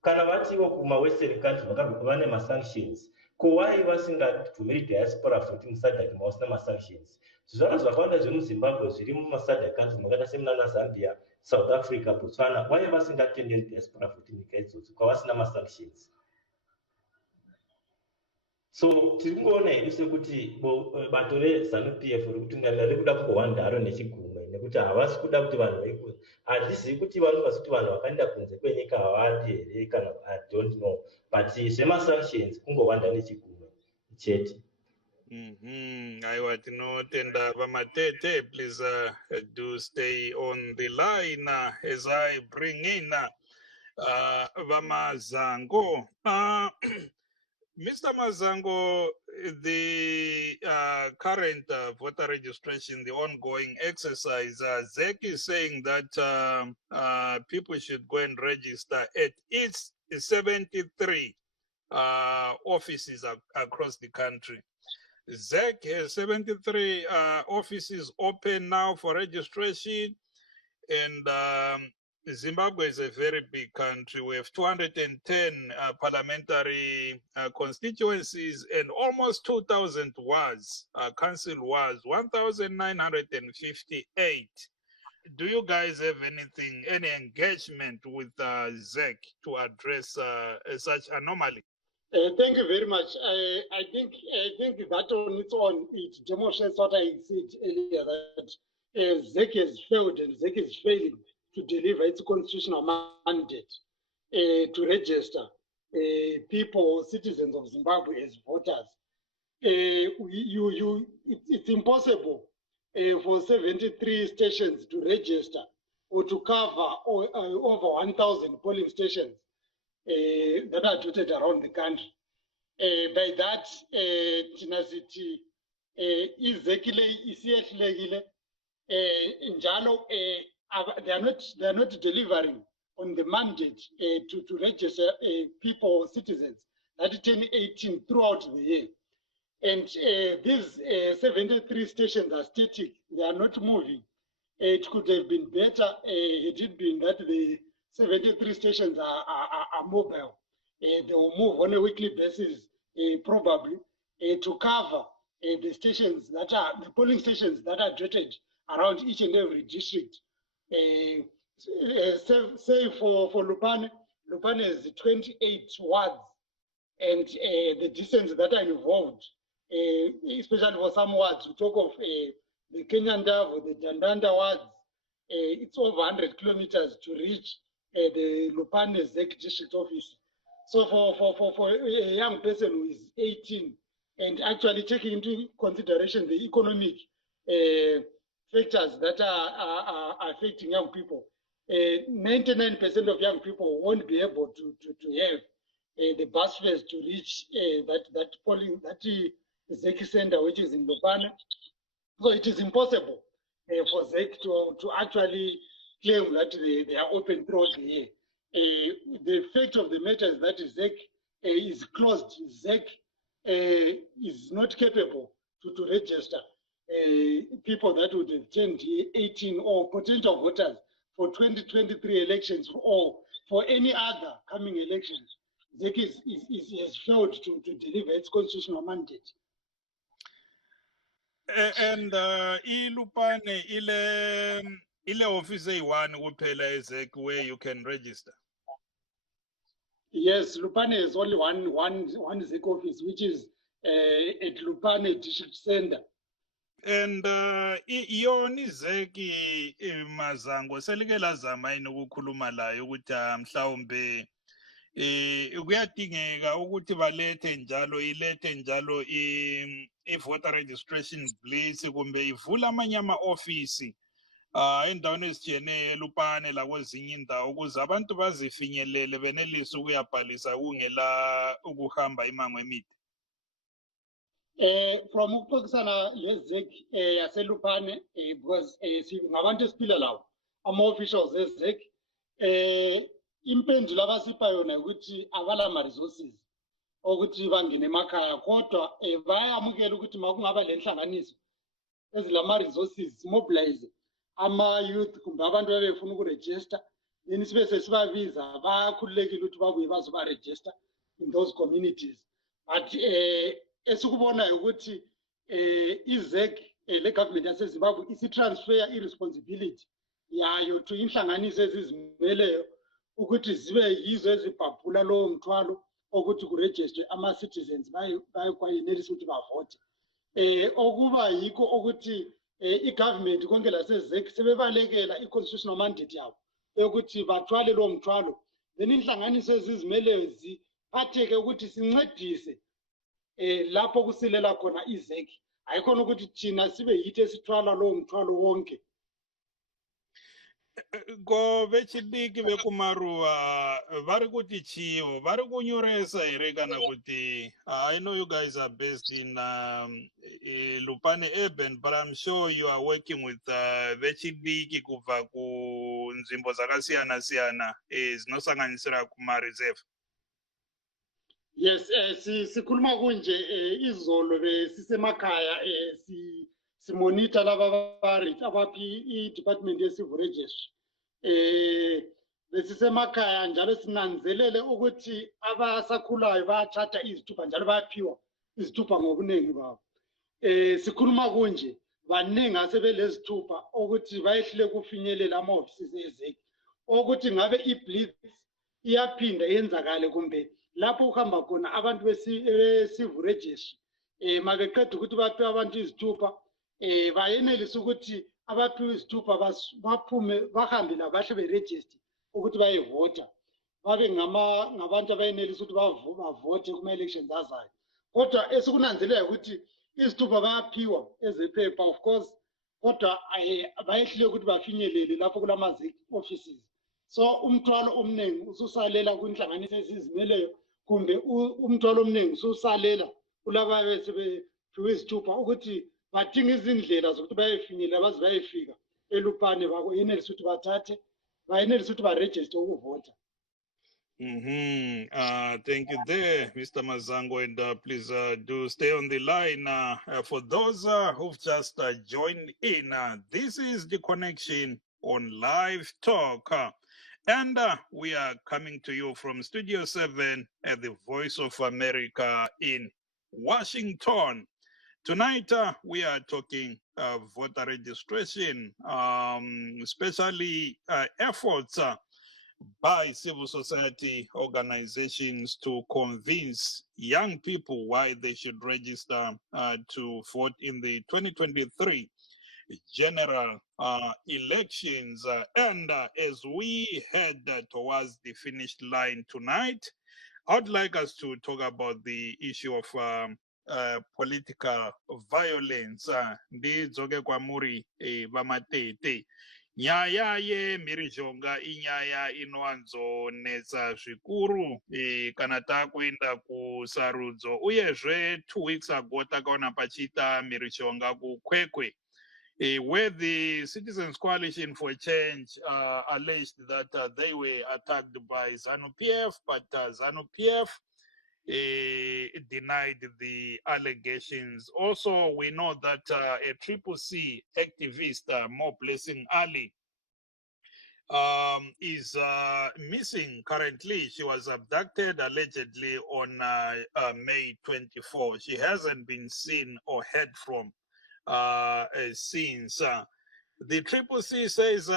kana vatiwo kuma-Western country vane masanctions, ko why vasingabvumiri diaspora futi musadhaki mavasina masanctions? Zvizvarwa zvakawanda zviri muZimbabwe zviri mumasadhaki country makaita semunana Zambia, South Africa, Botswana, why vasingatenderi diaspora futi munyika idzodzo kwavasina masanctions? So tiri kungoona hedu sekuti bato reZANU-PF riri kutungamira riri kuda kungohwandaro nechigumwe, nekuti havasi kuda kuti vanhu vaikunze. Handizivi kuti vanobva kuti vanhu vakaenda kunze kwenyika havadi here kana I don't know, but zvemasanctions kungohwanda nechigumwe chete. Aiwa, tinotenda vamatete. Please do stay on the line as I bring in Vamazango. Mr. Mazango, the current voter registration, the ongoing exercise, ZEC is saying that people should go and register at its 73 offices across the country. ZEC has 73 offices open now for registration, and Zimbabwe is a very big country. We have 210 parliamentary constituencies and almost 2,000 wards, council wards, 1,958. Do you guys have any engagement with ZEC to address such anomaly? Thank you very much. I think that on its own, it demonstrates what I said earlier, that ZEC has failed and ZEC is failing to deliver its constitutional mandate to register people, citizens of Zimbabwe as voters. It's impossible for 73 stations to register or to cover over 1,000 polling stations that are dotted around the country. By that, Tinasiti is they are not delivering on the mandate to register people, citizens that turn 18 throughout the year. And these 73 stations are static, they are not moving. It could have been better had it been that the 73 stations are mobile. They will move on a weekly basis, probably, to cover the stations that are, the polling stations that are dotted around each and every district. Say for Lupane has 28 wards, and the distance that are involved, especially for some wards, we talk of the Kenyan Dove or the Dandanda wards, it's over 100 kilometers to reach the Lupane ZEC district office. So for a young person who is 18 and actually taking into consideration the economic factors that are affecting young people, 99% of young people won't be able to have the bus fares to reach that polling, that ZEC center, which is in Lupane. So it is impossible for ZEC to actually claim that they are open throughout the year. The fact of the matter is that ZEC is closed. ZEC is not capable to register people that would have turned 18 or potential voters for 2023 elections or for any other coming elections. ZEC has failed to deliver its constitutional mandate. And ilupane ile office eyi-1 kuphela eZEC where you can register. Yes, Lupane is only one ZEC office, which is at Lupane District Center. And yona iZEC Mazango selike lazama yini ukukhuluma layo ukuthi mhlawumbe kuyadingeka ukuthi ilethe njalo i-voter registration blitz kumbe ivula amanye ama-ofisi endaweni ezitshiyeneyo eLupane lakwezinye indawo ukuze abantu bazifinyelele benelise ukuyabhalisa kungela ukuhamba imango emide? From ukuxoxisana lezek yaselupane because ngabantu esiphila lawo ama-officials ezek impendulo abasipha yona ukuthi abalama-resources ukuthi bangene emakhaya kodwa bayamukela ukuthi makungaba le nhlanganiso ezilama-resources mobilize ama-youth kumbe abantu bebefuna ukurejista then sibe sesibabiza bakhululekile ukuthi babuye bazobarejista in those communities but esikubonayo ukuthi izek le government yasezimbabwe isitransfer i-responsibility yayo to inhlanganiso ezizimeleyo ukuthi zibe yizo ezibhabhula lowo mthwalo ukuthi kurejistwe ama-citizens bayekwayenelisa ukuthi bavote okuba yikho ukuthi i-government konke lasezek sebebalekela i-constitutional mandate yabo yokuthi bathwale lowo mthwalo then inhlanganiso ezizimeleyo ziphatheke ukuthi sincedise lapho kusilela khona izek ayikhona ukuthi thina sibe yithi esithwala lowo mthwalo wonke. Ko vechidiki vekumaruwa vari kuti chiwo vari kunyoresa here kana kuti I know you guys are based in Lupane urban, but I'm sure you are working with vechidiki kubva kunzvimbo dzakasiyana siyana dzinosanganisira kuma-reserve. Yes, sikhuluma kunje izolo besisemakhaya simonita laba abaphi i-department ye-civil registry besisemakhaya njalo sinanzelele ukuthi abasakhulayo bayathatha izithupha njalo bayaphiwa izithupha ngobuningi babo. Sikhuluma kunje baningi asebelezithupha ukuthi bayehlule kufinyelela ama-offices ezeki ukuthi ngabe i-blitz iyaphinda yenzakale kumbe lapho kuhamba khona abantu be-civil registry mabeqeda ukuthi baphiwe abantu izithupha bayenelisa ukuthi abaphiwe izithupha baphume bahambe labahle beregister ukuthi bayevota babe ngabantu abayenelisa ukuthi bavote kuma-elections azayo kodwa esikunanzelela ukuthi izithupha bayaphiwa ezephepha of course kodwa bayehlule ukuthi bafinyelele lapho kulama-offices so umthwalo omningi ususalela kwinhlanganiso ezizimeleyo kumbe umthwalo omningi ususalela kulaba besebephiwe izithupha ukuthi badinga izindlela zokuthi bayefinyelela baze bayefika eLupane bayenelisa ukuthi bathathe bayenelisa ukuthi barejiste ukuvota. Thank you there, Mr. Mazango, and please do stay on the line. For those who've just joined in, this is The Connection on Live Talk. And we are coming to you from Studio 7 at the Voice of America in Washington. Tonight, we are talking voter registration, especially efforts by civil society organizations to convince young people why they should register to vote in the 2023 general elections. And as we head towards the finish line tonight, I'd like us to talk about the issue of political violence. Ndidzoke kwamuri vamatete. Nyaya yemhirizhonga inyaya inowanzonetsa zvikuru kana takuenda kusarudzo uyezve 2 weeks ago takaona pachiita mhirizhonga kukwekwe where the Citizens Coalition for Change alleged that they were attacked by ZANU-PF, but ZANU-PF denied the allegations. Also, we know that a CCC activist, More Blessing Ali, is missing currently. She was abducted allegedly on May 24. She hasn't been seen or heard from since. The CCC says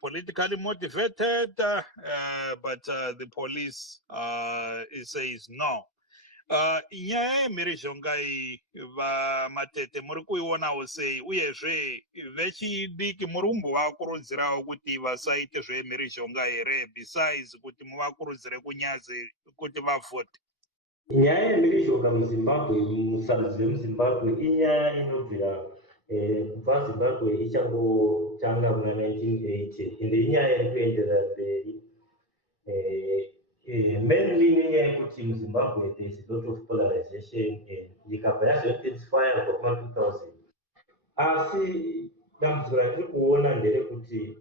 politically motivated, but the police says no. Inyaya yemhirizhonga iyi vamatete muri kuionawo sei uyezve vechidiki muri kumbovakurudzirawo kuti vasaite zvemhirizhonga here besides kuti muvakurudzire kunyazi kuti vavhote? Nyaya yemhirizhonga muzimbabwe musarudzo yemuzimbabwe inyaya inobvira kubva Zimbabwe ichangotanga muna 1980 ende inyaya iri kuenderera mberi. Mainly nenyaya yekuti muZimbabwe there is a lot of polarization ikabva yazointensifya kubva kuma 2000. Asi dambudziko ratiri kuona nderekuti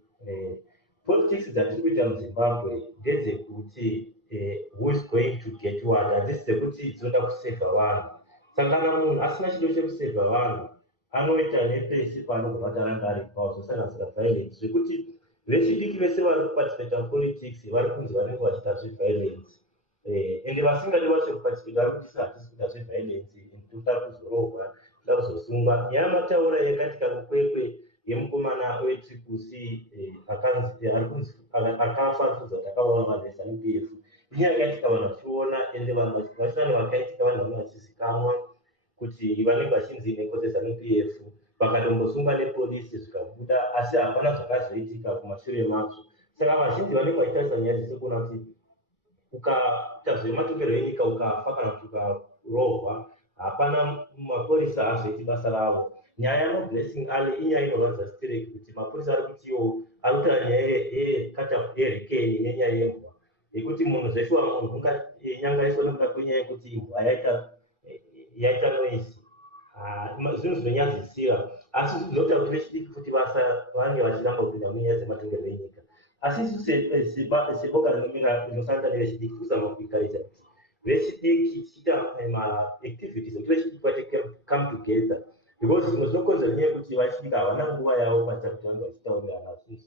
politics dzatiri kuita muZimbabwe ndedzekuti who is going to get what, hadzisi dzekuti dzinoda kusevha vanhu. Saka kana munhu asina chido chekusevha vanhu anoita nepesi paanogona kuti anenge ari pazosanganisira violence, zvekuti vechidiki vese vari kuparticipata mupolitics vari kunzi vanenge vachiita zveviolence, ende vasingadi vacho kuparticipata vari kuti hatisi kuita zveviolence, toda kuzorohwa, toda kuzosungwa. Nyaya mataura yakati kamukwekwe yemukomana weTriple C akafa kunzi atakaona maZANU-PF, inyaya yakaitika vanhu vachiona, ende vanhu vachivano vakaitika vanhu vanenge vachizikanwa kuti vanenge vachinzi neko dzeZANU-PF vakatombosungwa nepolisi zvikabuda, asi hapana zvakazoitika kumashure mazvo. Saka vazhinji vanenge vachitarisa nyaya dzisikuona kuti ukaita zvematongerwo enyika ukafa kana kuti ukarohwa, hapana mapurisa azoiti basa ravo. Nyaya yamablessing ale inyaya inorwadza strike kuti mapurisa ari kuti iwo ari kutora nyaya yerekeni nenyaya yembwa, yekuti munhu zveshuwa munhu unganyangaiswa nekuda kwenyaya yekuti imbwa yaita noisi. Zvinhu zvinonyadzisira, asi zvinoita kuti vechidiki kuti vange vachiramba kupinda munyaya dzematongerwo enyika. Asi isu seboka rinosangana nevechidiki kuzama kuikaita kuti vechidiki tichiita maactivities ekuti vechidiki vache come together, because zvimwe zvinokonzera nyaya yekuti vechidiki havana nguva yavo pachita kuti vange vachitaurirana zvinhu.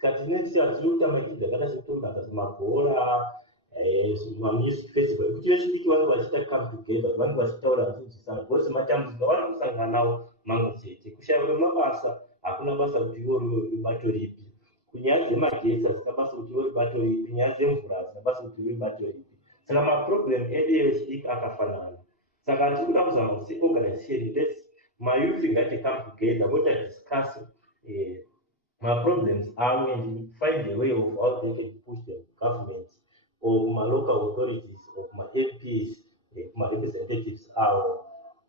Saka tinoita maactivities akaita sekutombadza mabhora, mamusic festival, ekuti vechidiki vange vachiita come together, vange vachitaura zvinhu, because matambudziko avari kusangana nawo mamwe chete. Kushaya kwemabasa, hakuna basa kuti ivo ribato ripi. Kunyaya dzemagetsi hadzina basa kuti ivo ribato ripi. Nyaya dzemvura hadzina basa kuti ivo ribato ripi. Saka maproblem edu evechidiki akafanana. Saka tiri kuda kuzama kuti organization, mayouth ngati come together, vota discuss maproblems avo and find a way of how they can push the government or local authorities or MPs, representatives avo.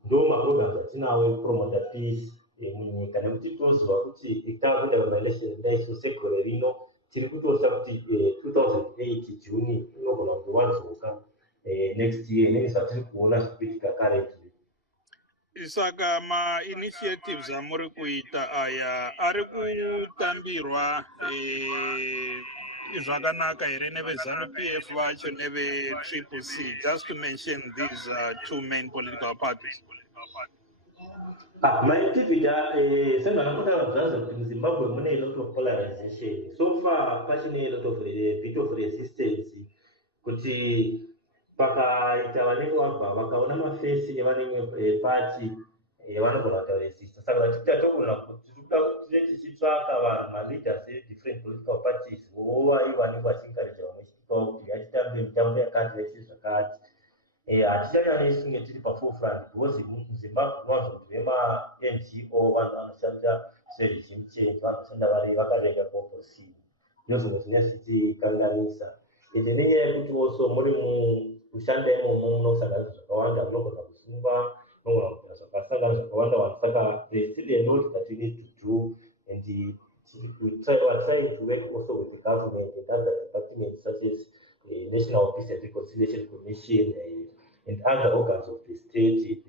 Ndo maprograms atinawo promote peace munyika, nekuti toziva kuti takuita organization daiso sekore rino tiri kutosa kuti 2008 June inogona kuti wanzoka next year nezvatiri kuona zvikuitika currently. Saka ma-initiatives amuri kuita aya ari kutambirwa zvakanaka here neveZANU-PF vacho neveTriple C, just to mention these two main political parties? Maactivity sezvanakutaura zvazo kuti muZimbabwe mune a lot of polarization. So far pachine a lot of bit of resistance kuti pakaita vanenge vabva vakaona mafesi evanenge party vanogona kutaresista. Saka vachita togona kuti tirikuda kuti tichitsvaka vanhu maleaders edifferent political parties vova ivo vanenge vachinkareja vamwe chitikawo kuti vachitambe mitambo yakati vachiite zvakati. Hatichanyanyaisunge tiri paforefront because muZimbabwe vanonzwa kuti vema-NGO vanhu vanoshanda seregime change, vanhu vanoshanda vakarenga kuopposition, ndozvimwe zvinenge zvichikanganisa. Ende nenyaya yekuti also muri kushanda imomo munosangana zvakawanda, munogona kusungwa, munogona kuita zvakasangana zvakawanda. Saka there is still a lot that we need to do, and we are trying to work also with the government and other departments such as National Peace and Reconciliation Commission and other organs of the state,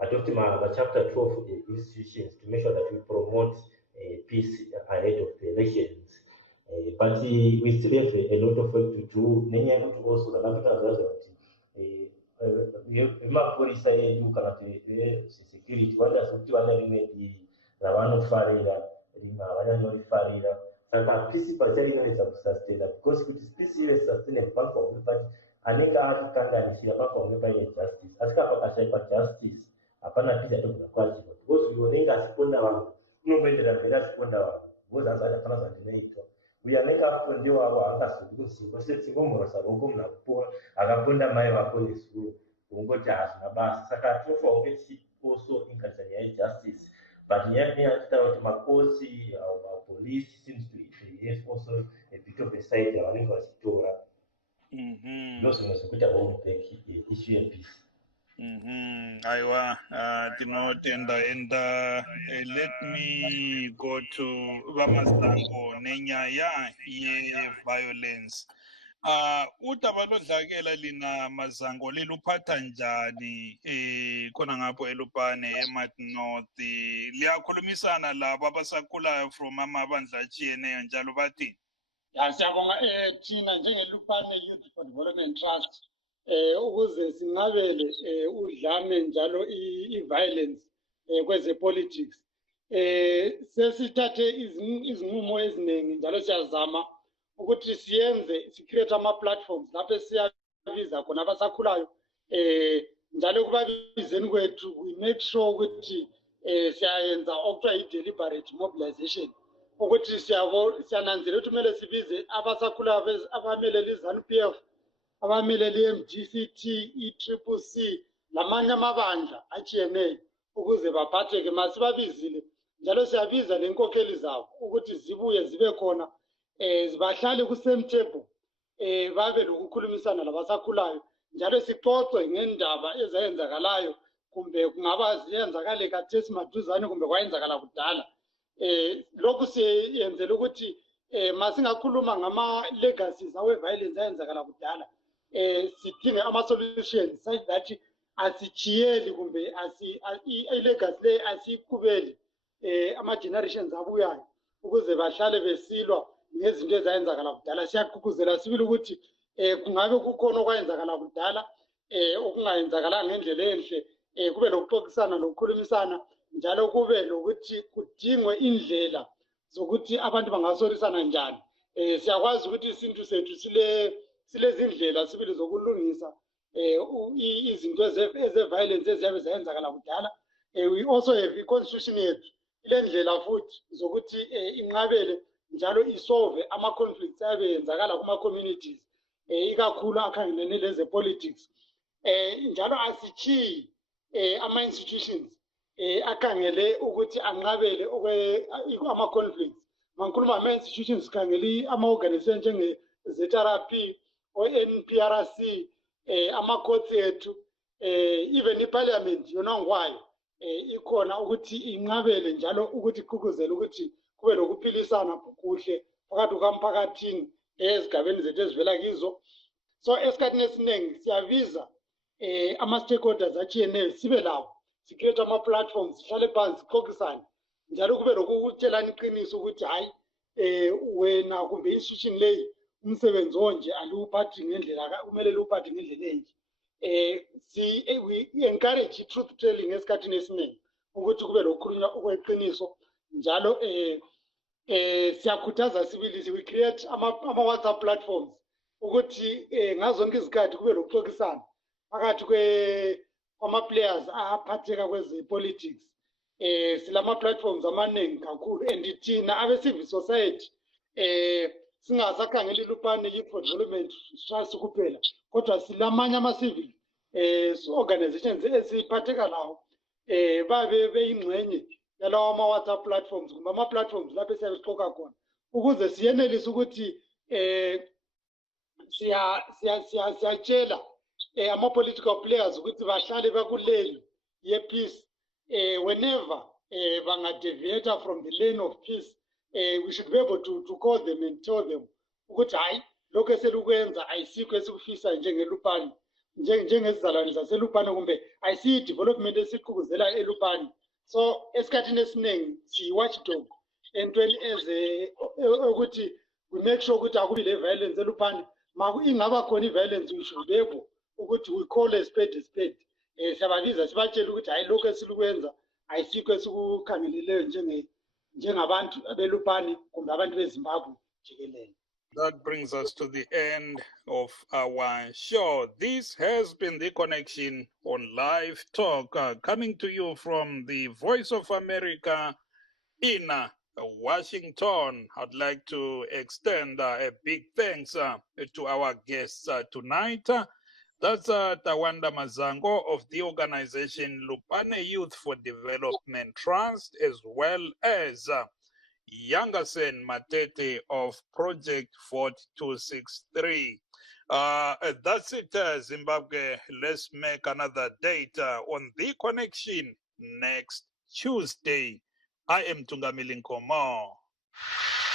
adopting the Chapter 12 institutions to make sure that we promote peace ahead of the elections. But we still have a lot of work to do. Nenyaya yekuti also zvakatotazvaza kuti vemapurisa edu kana kuti security vanoda kuti vane rimwe dii ravanofarira, rimwe havanyanyorifarira. Saka peace pachari inoedza kusustaina, because kuti peace ive sustainable panofanira kunge pati anenge atikanganishira, panofanira kunge paine justice. Asi kana pakashaikwa justice hapana peace yatogona kuachiva, because uyo unenge achiponda vanhu unomboenderera mberi achiponda vanhu, because hazvati hapana zvandinoitwa. Uyo anenge apondewawo haangazodi kuziva sechingomhorosa ruoko munhu akaponda mai vako nezuro kungoti hazvina basa. Saka tinofanira kunge tichiposo ingaisa nyaya yejustice, but nyaya yatitaura kuti makosi au mapolice seems to have also a bit of a side yavanenge vachitora. Ndozvimwe zvekuita hold back issue yepeace. Aiwa, tinotenda and let me go to Vamasango nenyaya ye-violence. Udaba lodlakela lina Mazango liluphatha njani khona ngapho eLupane eMart North liyakhulumisana labo abasakhulayo from amabandla atshiyeneyo njalo bathi Ya siyabonga thina njengeLupane Youth for Development Trust ukuze singabele udlame njalo i-violence kweze-politics sesithathe izinqumo eziningi njalo siyazama ukuthi si-create ama-platforms lapho siyabiza khona abasakhulayo njalo kubabizeni kwethu we make sure ukuthi siyayenza okuthiwa i-deliberate mobilization ukuthi siyananzela ukuthi kumele sibize abasakhulayo abamelele i-ZANU-PF abamelele i-MDCT, i-CCC lamanye amabandla atshiyeneyo ukuze baphatheke masibabizile njalo siyabiza lenkokheli zabo ukuthi zibuye zibe khona zibahlale ku-same table babe lokukhulumisana labasakhulayo njalo sixoxe ngendaba ezayenzakalayo kumbe kungaba ziyenzakale khathesi maduzane kumbe kwayenzakala kudala lokhu siyenzela ukuthi masingakhuluma ngama-legacies awe-violence ayenzakala kudala sidinge ama-solutions such that asijiyeli kumbe i-legacy le asiyiqhubeli ama-generations abuyayo ukuze bahlale besilwa ngezinto ezayenzakala kudala siyagqugquzela sibili ukuthi kungabe kukhona okwayenzakala kudala okungayenzakalanga ngendlela enhle kube lokuxoxisana lokukhulumisana njalo kube lokuthi kudingwe indlela zokuthi abantu bangasolisana njani siyakwazi ukuthi isintu sethu silezindlela sibili zokulungisa izinto eze-violence eziyabe zayenzakala kudala we also have i-constitution yethu ile ndlela futhi zokuthi inqabele njalo isolve ama-conflicts ayabe yenzakala kuma-communities ikakhulu akhangelene leze-politics njalo asichiyi ama-institutions akhangele ukuthi anqabele ama-conflicts mangikhuluma ama-institutions sikhangele ama-organization njenge-ZRP o-NPRC ama-courts ethu even iparliament yona ngwayo ikhona ukuthi inqabele njalo ukuthi iqhuquzele ukuthi kube lokuphilisana kuhle phakathi kukamphakathini ezigabeni zethu ezivela kizo so esikhathini esiningi siyabiza ama-stakeholders atshiyeneyo sibe lawo si-create ama-platforms sihlale phansi sixoxisane njalo kube lokutshelana iqiniso ukuthi hhayi wena kumbe institution leyi umsebenzi onje aliwuphathi ngendlela kumele liwuphathe ngendlela enje we-encourage i-truth telling esikhathini esiningi ukuthi kube lokukhulunywa okweqiniso njalo siyakhuthaza sibili we create ama-WhatsApp platforms ukuthi ngazonke izikhathi kube lokuxoxisana phakathi kwama-players aphatheka kweze-politics silama-platforms amaningi kakhulu and thina abe-civil society singasakhangela iLupane Youth for Development Trust kuphela kodwa silamanye ama-civil organizations esiphatheka lawo babe beyingxenye yalawo ama-WhatsApp platforms kumbe ama-platforms lapho esiyabe sixoxa khona ukuze siyenelise ukuthi siyatshela ama-political players ukuthi bahlale bakulane ye-peace whenever bangadeviate from the lane of peace we should be able to call them and tell them ukuthi hayi lokho eselukwenza ayisikho esikufisa njengeLupane njengezizalwane zaseLupane kumbe ayisiyi development esiqhubuzela eLupane so esikhathini esiningi siyi-watchdog entweni ukuthi we make sure ukuthi akubi le-violence eLupane ingaba khona i-violence we should be able ukuthi we call a spade a spade siyababiza sibatshela ukuthi hayi lokho esilukwenza ayisikho esikukhangeleleyo njengabantu beLupane kumbe abantu beZimbabwe jikelele. That brings us to the end of our show. This has been The Connection on Live Talk, coming to you from the Voice of America in Washington. I'd like to extend a big thanks to our guests tonight. That's Tawanda Mazango of the organization Lupane Youth for Development Trust, as well as Yangasen Matete of Project 4263. That's it, Zimbabwe. Let's make another date on The Connection next Tuesday. I am Tungamili Nkomo.